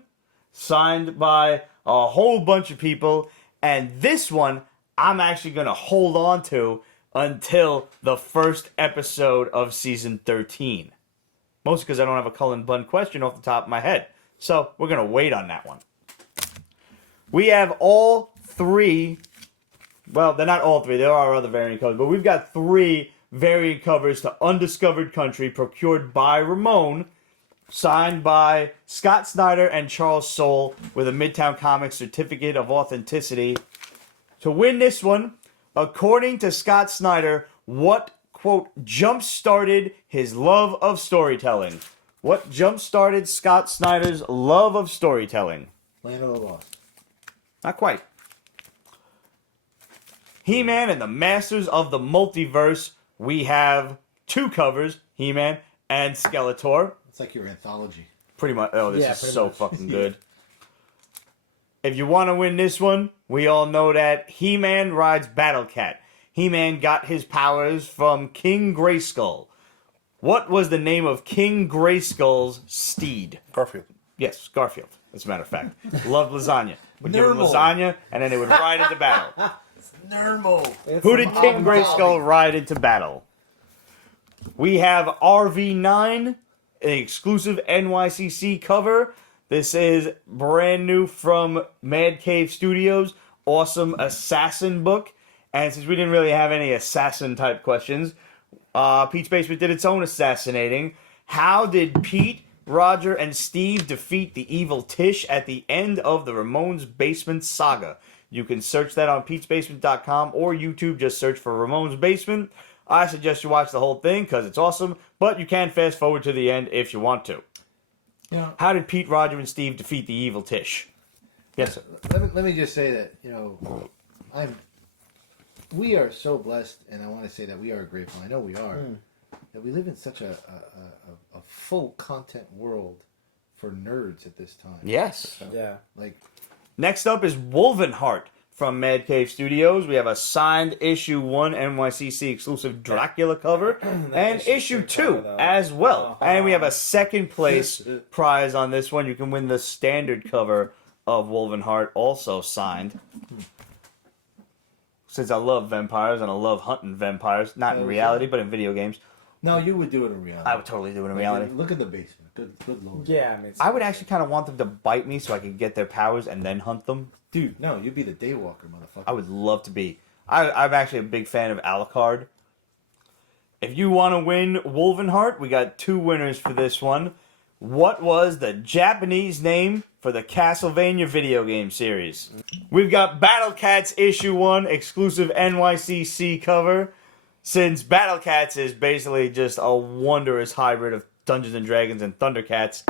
signed by a whole bunch of people, and this one I'm actually going to hold on to until the first episode of season 13. Mostly because I don't have a Cullen Bunn question off the top of my head. So we're going to wait on that one. We have all 3, well, they're not all 3, there are other variant covers, but we've got 3 variant covers to Undiscovered Country procured by Ramon, signed by Scott Snyder and Charles Soule with a Midtown Comics certificate of authenticity. To win this one, according to Scott Snyder, what, quote, jump-started his love of storytelling? What jump-started Scott Snyder's love of storytelling? Land of the Lost. Not quite. He-Man and the Masters of the Multiverse. We have 2 covers, He-Man and Skeletor. It's like your anthology. Pretty much. Oh, this Yeah, is pretty so much. fucking good. If you want to win this one, we all know that He-Man rides Battle Cat. He-Man got his powers from King Grayskull. What was the name of King Grayskull's steed? Garfield. Yes, Garfield, as a matter of fact. Loved lasagna. Would give him Nurgle. lasagna, and then they would ride into battle. Normal. Who did King Grayskull ride into battle? We have RV9, an exclusive NYCC cover. This is brand new from Mad Cave Studios. Awesome assassin book. And since we didn't really have any assassin type questions, Pete's Basement did its own assassinating. How did Pete, Roger, and Steve defeat the evil Tish at the end of the Ramones Basement saga? You can search that on Pete'sBasement.com or YouTube. Just search for Ramones Basement. I suggest you watch the whole thing because it's awesome, but you can fast forward to the end if you want to. Yeah. How did Pete, Roger, and Steve defeat the evil Tish? Yes, sir. Let me just say that, we are so blessed, and I want to say that we are grateful. I know we are, that we live in such a full content world for nerds at this time. Yes. So, Yeah. like, Next up is Wolvenheart from Mad Cave Studios. We have a signed issue 1 NYCC exclusive Dracula cover and issue 2 as well. And we have a second place prize on this one. You can win the standard cover of Wolvenheart, also signed. Since I love vampires and I love hunting vampires, not in reality, but in video games. no, you would do it in reality. I would totally do it in reality. Look at the basement. Good lord. Yeah, I mean, I would actually kind of want them to bite me so I could get their powers and then hunt them. Dude, no, you'd be the Daywalker, motherfucker. I would love to be. I'm actually a big fan of Alucard. If you want to win Wolvenheart, we got 2 winners for this one. What was the Japanese name for the Castlevania video game series? We've got Battle Cats issue 1 exclusive NYCC cover. Since Battle Cats is basically just a wondrous hybrid of Dungeons and Dragons and Thundercats,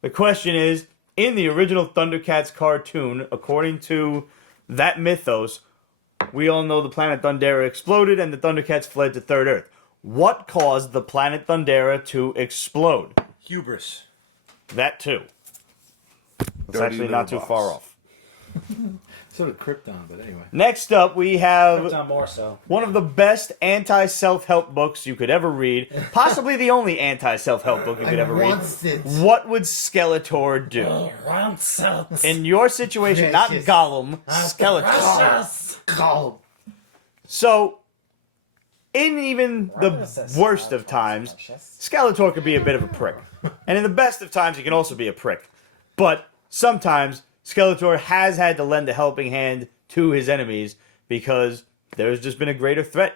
the question is, in the original Thundercats cartoon, according to that mythos, we all know the planet Thundera exploded and the Thundercats fled to Third Earth. What caused the planet Thundera to explode? Hubris. That too. It's Dirty actually not too little far box. off. Sort of Krypton, but anyway. Next up, we have Krypton more so. one of the best anti-self-help books you could ever read. Possibly the only anti-self-help book you could ever read. What would Skeletor do? In your situation, not Precious. Gollum, Skeletor. Gollum. So, in even the worst of times, Skeletor could be a bit of a prick. And in the best of times, he can also be a prick. But sometimes, Skeletor has had to lend a helping hand to his enemies because there's just been a greater threat.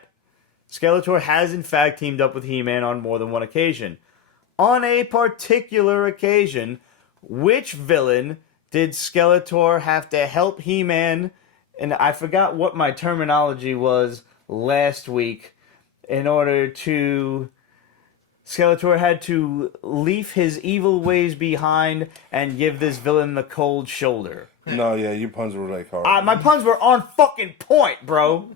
Skeletor has in fact teamed up with He-Man on more than one occasion. On a particular occasion, which villain did Skeletor have to help He-Man? And I forgot what my terminology was last week. In order to... Skeletor had to leave his evil ways behind and give this villain the cold shoulder. No, yeah, your puns were like hard. My puns were on fucking point, bro.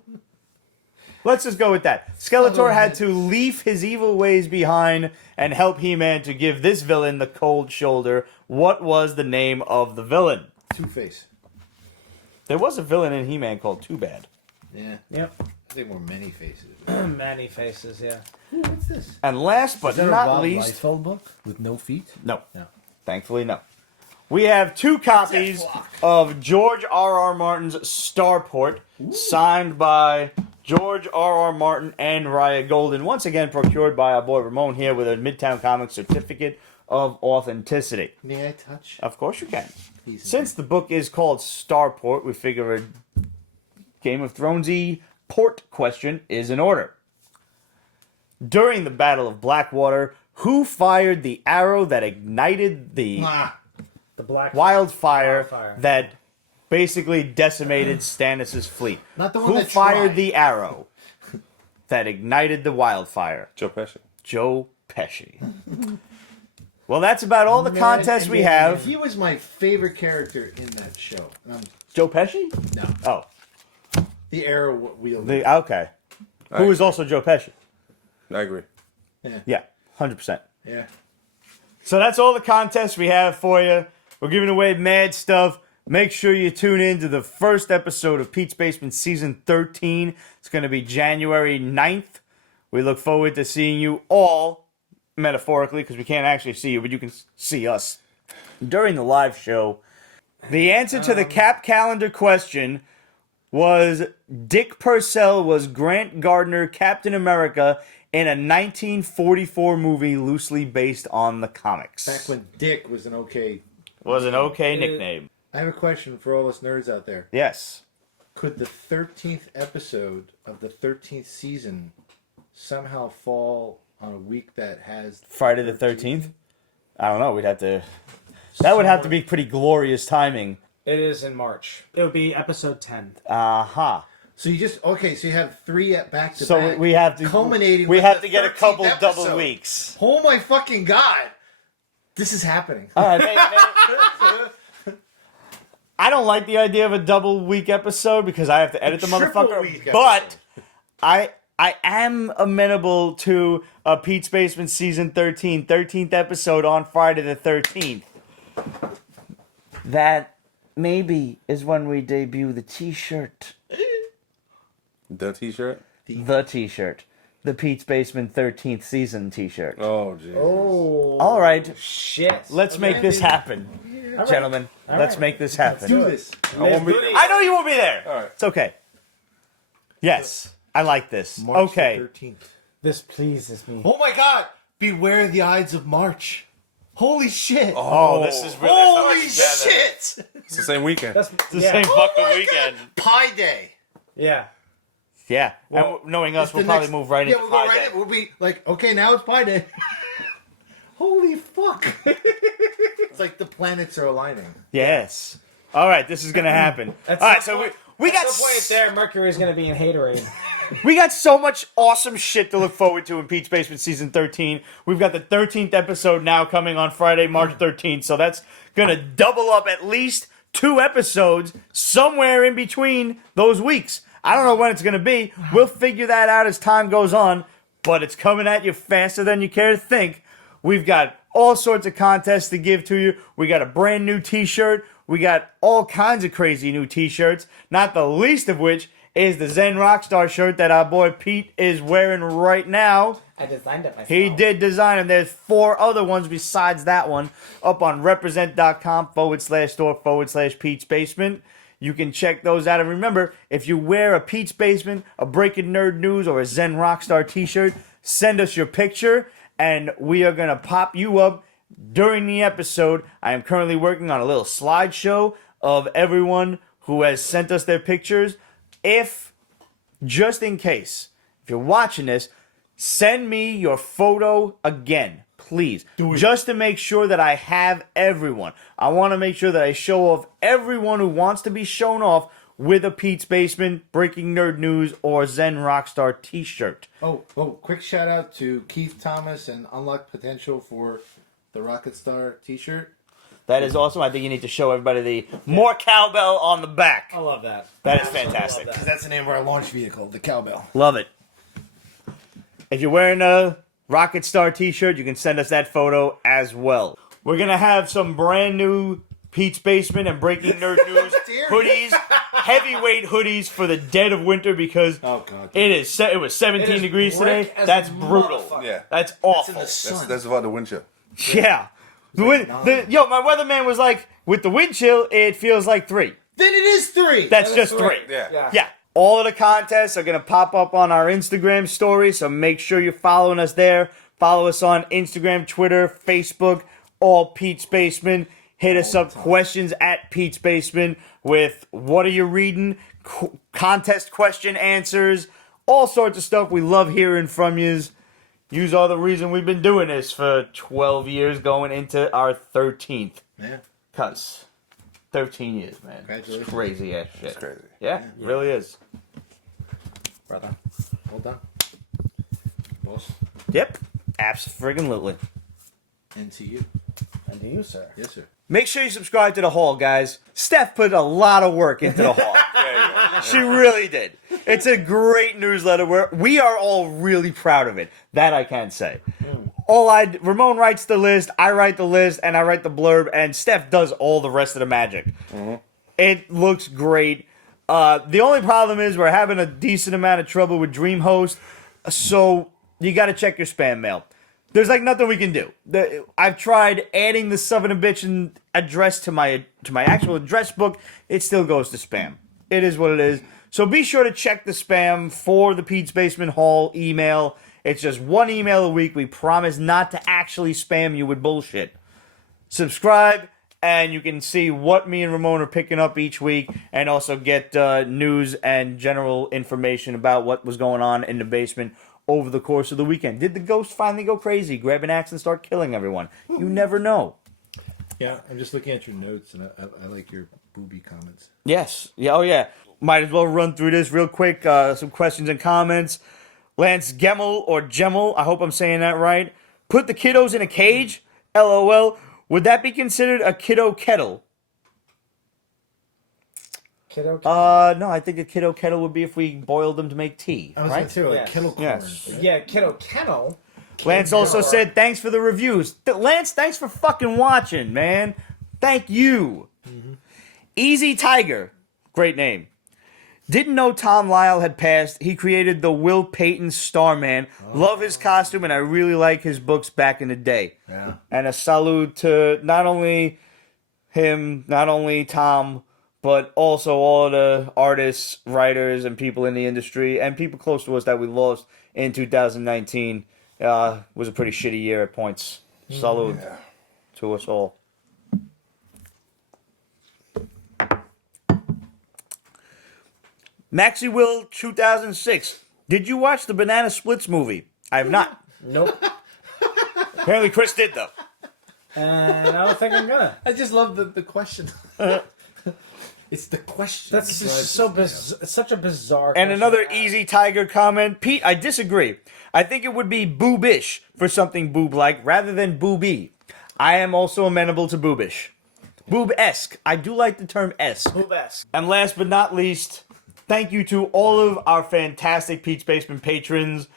Let's just go with that. Skeletor had to leave his evil ways behind and help He-Man to give this villain the cold shoulder. What was the name of the villain? Two-Face. There was a villain in He-Man called Too Bad. Yeah. Yep. I think more many faces. Many faces, yeah. Ooh, what's this? And last but not least... Liefeld book with no feet? No. No. Thankfully, no. We have 2 copies of George R.R. Martin's Starport, signed by George R.R. Martin and Raya Golden. Once again, procured by our boy Ramon here with a Midtown Comics certificate of authenticity. May I touch? Of course you can. Please. Since the book is called Starport, we figure a Game of Thrones-y port question is in order. During the Battle of Blackwater, who fired the arrow that ignited the The black wildfire that basically decimated Stannis' fleet? Not the one Who that fired tried. the arrow that ignited the wildfire? Joe Pesci. Joe Pesci. Well, that's about all the contests we have. He was my favorite character in that show. Joe Pesci? No. Oh, The arrow wheel. okay. Who is also Joe Pesci? I agree. Yeah, 100%. Yeah. So that's all the contests we have for you. We're giving away mad stuff. Make sure you tune in to the first episode of Pete's Basement Season 13. It's going to be January 9th. We look forward to seeing you all, metaphorically, because we can't actually see you, but you can see us during the live show. The answer to the cap calendar question, was Dick Purcell was Grant Gardner, Captain America, in a 1944 movie loosely based on the comics. Back when Dick was an okay. Was an okay nickname. I have a question for all us nerds out there. Yes. Could the 13th episode of the 13th season somehow fall on a week that has Friday the 13th? I don't know. We'd have to... That would have to be pretty glorious timing. It is in March. It would be episode 10. Aha. So you just so you have 3 at back to So back. we have to... culminating. We with have the to get a 13th couple episode. double weeks. Oh my fucking god! This is happening. All right, I don't like the idea of a double week episode because I have to edit the triple motherfucker. week But I am amenable to a Pete's Basement season 13th episode on Friday the 13th. That maybe is when we debut the T-shirt. The T-shirt. The T-shirt. The Pete's Basement 13th season T-shirt. Oh, Jesus. Oh. All right, Shit. let's make this happen, gentlemen. Let's make this happen. Do this. I won't be. I know you won't be there. All right. It's okay. Yes, I like this. March Okay. the 13th. This pleases me. Oh my god! Beware the Ides of March. Holy shit! Oh, this is really Holy coming together. shit! It's the same weekend. That's It's the yeah. same Oh fucking my weekend. God. Pi Day. Yeah. Yeah. And knowing us, It's we'll the probably next- move right into we'll go Pi right Day. in. We'll be like, okay, now it's Pi Day. Holy fuck! It's like the planets are aligning. Yes. All right, this is gonna happen. All At right, some so point- we At got some point there, Mercury's going to be in haterade. we got so much awesome shit to look forward to in Pete's Basement season 13. We've got the 13th episode now coming on Friday, March 13th. So that's gonna double up at least 2 episodes somewhere in between those weeks. I don't know when it's gonna be. We'll figure that out as time goes on, but it's coming at you faster than you care to think. We've got all sorts of contests to give to you. We got a brand new t-shirt. We got all kinds of crazy new t-shirts, not the least of which is the Zen Rockstar shirt that our boy Pete is wearing right now. I designed it myself. He did design them. There's 4 other ones besides that one up on represent.com/store/Pete's Basement. You can check those out. And remember, if you wear a Pete's Basement, a Breaking Nerd News, or a Zen Rockstar t-shirt, send us your picture and we are going to pop you up during the episode. I am currently working on a little slideshow of everyone who has sent us their pictures. If, just in case, if you're watching this, send me your photo again, please. Just to make sure that I have everyone. I want to make sure that I show off everyone who wants to be shown off with a Pete's Basement, Breaking Nerd News, or Zen Rockstar t-shirt. Oh, quick shout out to Keith Thomas and Unlocked Potential for the Rocket Star t-shirt. That is awesome. I think you need to show everybody the more cowbell on the back. I love that. That is fantastic. love that. That's the name of our launch vehicle, the cowbell. Love it. If you're wearing a Rocket Star t-shirt, you can send us that photo as well. We're going to have some brand new Pete's Basement and Breaking Nerd News hoodies, heavyweight hoodies for the dead of winter because Oh god. it was 17 It is degrees today. brick as That's a brutal. motherfucker. Yeah. That's awful. That's about the wind chill. Yeah. My weatherman was like, with the wind chill, it feels like 3. Then it is 3. That's just 3. Yeah. Yeah. All of the contests are going to pop up on our Instagram story, so make sure you're following us there. Follow us on Instagram, Twitter, Facebook, all Pete's Basement. Hit us up, questions at Pete's Basement with what are you reading, contest question answers, all sorts of stuff. We love hearing from yous. Yous are the reason we've been doing this for 12 years, going into our 13th. Yeah. Cuss. 13 years, man. Congratulations. It's crazy ass shit. It's crazy. Yeah, it really is. Brother. Well done. Boss. Yep. Abso-friggin-lutely. And to you. And to you, sir. Yes, sir. Make sure you subscribe to the Hall, guys. Steph put a lot of work into the Hall. She really did. It's a great newsletter. We are all really proud of it. That I can say. Ramon writes the list, I write the list, and I write the blurb, and Steph does all the rest of the magic. It looks great. The only problem is we're having a decent amount of trouble with DreamHost, so you got to check your spam mail. There's like nothing we can do. I've tried adding the son of a bitch address to my actual address book. It still goes to spam. It is what it is. So be sure to check the spam for the Pete's Basement Hall email. It's just one email a week. We promise not to actually spam you with bullshit. Subscribe, and you can see what me and Ramon are picking up each week, and also get news and general information about what was going on in the basement over the course of the weekend. Did the ghost finally go crazy, grab an axe and start killing everyone? You never know. Yeah, I'm just looking at your notes, and I like your booby comments. Yes. Yeah. Oh, yeah. Might as well run through this real quick. Some questions and comments. Lance Gemmel or Gemmel, I hope I'm saying that right. Put the kiddos in a cage? LOL. Would that be considered a kiddo kettle? Kiddo. No, I think a kiddo kettle would be if we boiled them to make tea. I was right? going to say, like, Yes. kettle corn. Yes. Right? Yeah, kiddo kennel. Lance also said, thanks for the reviews. Lance, thanks for fucking watching, man. Thank you. Easy Tiger. Great name. Didn't know Tom Lyle had passed. He created the Will Payton Starman. Love his costume, and I really like his books back in the day. Yeah. And a salute to not only him, not only Tom, but also all the artists, writers, and people in the industry, and people close to us that we lost in 2019. Was a pretty shitty year at points. Salute to us all. Maxie Will 2006. Did you watch the Banana Splits movie? I have not. Nope. Apparently Chris did, though. And I don't think I'm gonna. I just love the question. It's the question. That's just so it's such a bizarre. And question another to ask. Easy Tiger comment. Pete, I disagree. I think it would be boobish for something boob-like rather than booby. I am also amenable to boobish. Boob-esque. I do like the term esque. Boob-esque. And last but not least, thank you to all of our fantastic Pete's Basement patrons.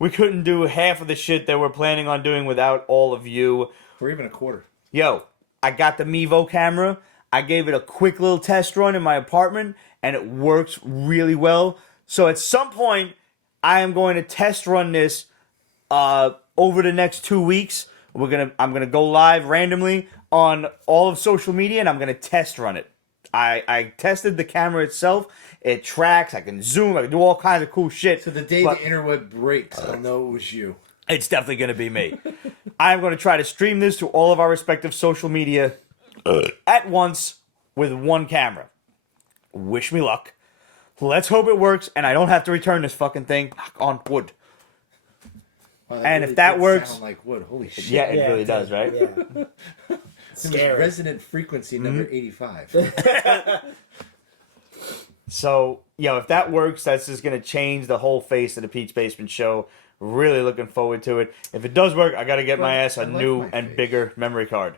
We couldn't do half of the shit that we're planning on doing without all of you. Or even a quarter. Yo, I got the Mevo camera. I gave it a quick little test run in my apartment, and it works really well. So at some point, I am going to test run this over the next 2 weeks. I'm gonna go live randomly on all of social media, and I'm gonna test run it. I tested the camera itself. It tracks. I can zoom. I can do all kinds of cool shit. So the day But the interweb breaks, I'll know it was you. it's definitely going to be me. I'm going to try to stream this to all of our respective social media at once with one camera. Wish me luck. Let's hope it works, and I don't have to return this fucking thing. Knock on wood. Wow, And really if that did works- sound like wood. Holy shit. Yeah, it really did. does, right? Yeah. It was Scary. resonant frequency number 85. So, if that works, that's just going to change the whole face of the Pete's Basement show. Really looking forward to it. If it does work, I got to get my ass a I like new my and face. bigger memory card.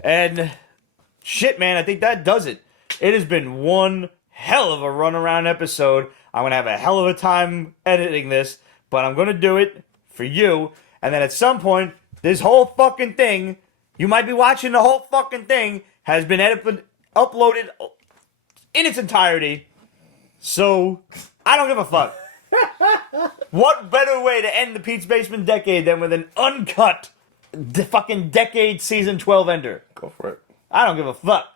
And shit, man, I think that does it. It has been one hell of a runaround episode. I'm going to have a hell of a time editing this, but I'm going to do it for you. And then at some point, this whole fucking thing, you might be watching the whole fucking thing, has been uploaded in its entirety. So, I don't give a fuck. What better way to end the Pete's Basement decade than with an uncut fucking decade season 12 ender? Go for it. I don't give a fuck.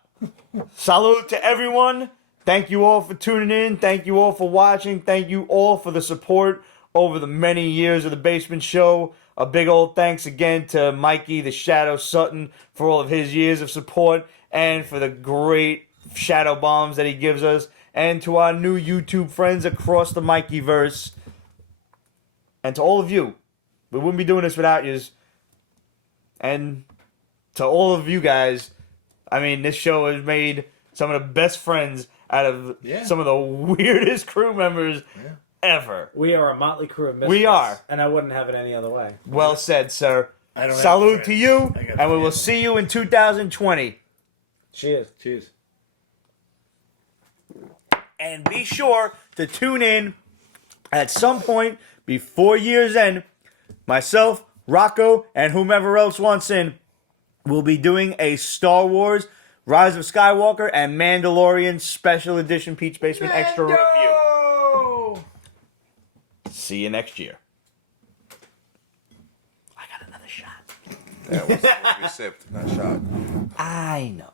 Salute to everyone. Thank you all for tuning in. Thank you all for watching. Thank you all for the support over the many years of the Basement Show. A big old thanks again to Mikey the Shadow Sutton for all of his years of support and for the great shadow bombs that he gives us. And to our new YouTube friends across the Mikey-verse. And to all of you. We wouldn't be doing this without yous. And to all of you guys, I mean, this show has made some of the best friends out of some of the weirdest crew members ever. We are a motley crew of misfits. We are. And I wouldn't have it any other way. Well said, sir. I don't have Salute to friends. you, I got and we will family. see you in 2020. Cheers. Cheers. And be sure to tune in at some point before year's end. Myself, Rocco, and whomever else wants in will be doing a Star Wars, Rise of Skywalker, and Mandalorian Special Edition Pete's Basement Extra Review. See you next year. I got another shot. That was supposed to be sipped, not shot. I know.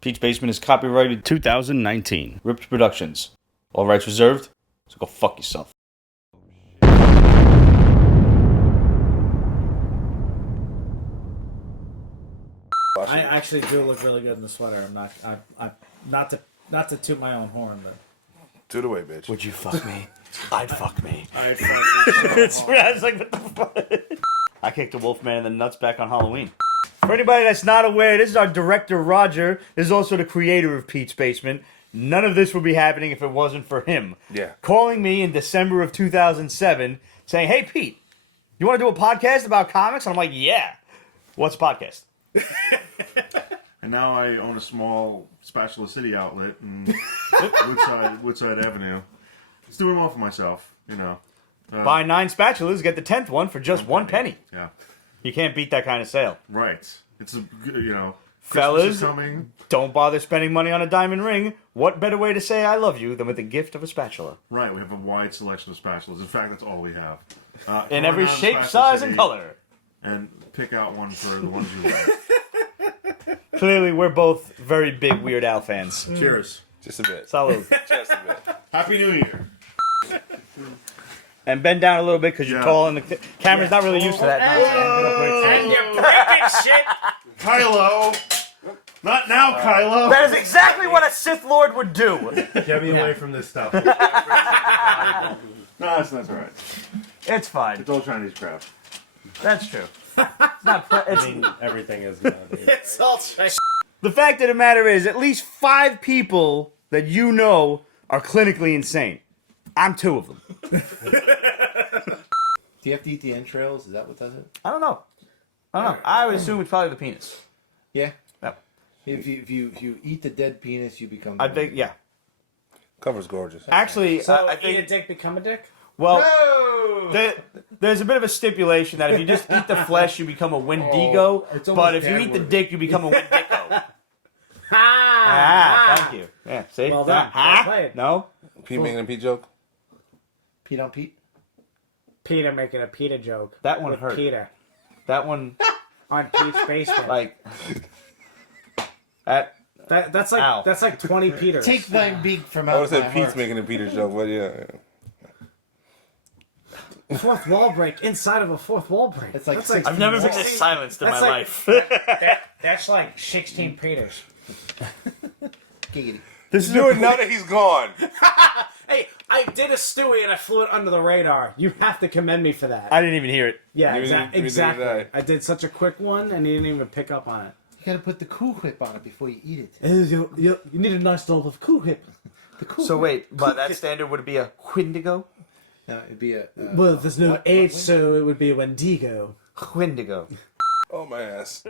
Pete's Basement is copyrighted 2019. Ripped Productions. All rights reserved. So go fuck yourself. I actually do look really good in the sweater. I'm not to toot my own horn, but Toot away, bitch. Would you fuck me? I'd fuck me. I fucking I was like, what the fuck? I kicked a wolfman in the nuts back on Halloween. For anybody that's not aware, this is our director, Roger. This is also the creator of Pete's Basement. None of this would be happening if it wasn't for him. Yeah. Calling me in December of 2007, saying, hey, Pete, you want to do a podcast about comics? And I'm like, yeah. What's a podcast? And now I own a small Spatula City outlet in Woodside Avenue. Just doing well for myself, you know. Buy 9 spatulas, get the 10th one for just 1 penny. Yeah, You can't beat that kind of sale. right. It's a you know, Fellas, Christmas is coming. don't bother spending money on a diamond ring. What better way to say I love you than with the gift of a spatula? Right, we have a wide selection of spatulas. In fact, that's all we have. In Go every around shape, Spatula size, City and color. and pick out one for the ones you like. Clearly, we're both very big Weird Al fans. Cheers. Just a bit. Salud. Just a bit. Happy New Year. And bend down a little bit because you're Yeah. tall and the camera's not really used to that. and you're breaking shit. Kylo! Not now, Kylo! That is exactly what a Sith Lord would do. Get me away from this stuff. No, that's alright. It's fine. It's all Chinese crap. That's true. It's not. It's, I mean, everything is nowadays. It's all shit. the fact of the matter is, at least 5 people that you know are clinically insane. I'm 2 of them. Do you have to eat the entrails? Is that what does it? I don't know. I would assume it's probably the penis. Yeah. Yep. If you eat the dead penis, you become. I think, yeah. Cover's gorgeous. Actually, So I eat a think. dick, become a dick. Well, there's a bit of a stipulation that if you just eat the flesh, you become a Wendigo. it's But almost if you eat the bad dick, you become a Wendigo. Ah! Thank you. Yeah, see? Well done. Well played. No? Pete making a Pete joke? Pete on Pete. Peter making a Peter joke. That one with hurt. Peter That one, on Pete's Basement. like, that, That's Ow. like 20 Peters. Take thy beak from I out would my have said Pete's heart. making a Peter joke, but yeah. Fourth wall break inside of a fourth wall break. It's like that's like 16 I've never been walls. this silenced in my That's like- life. that's like 16 Peters. Giggity. Do it now that he's gone. Hey, I did a Stewie and I flew it under the radar. You have to commend me for that. I didn't even hear it. Yeah, You didn't- you did exactly. that. I did such a quick one and you didn't even pick up on it. You gotta put the Cool Whip on it before you eat it. You need a nice doll of Cool Whip. The Cool So Whip. wait, by that standard, would it be a Wendigo? No, it'd be a. Well, there's no what- age, what- so it would be a Wendigo. Wendigo. Oh, my ass.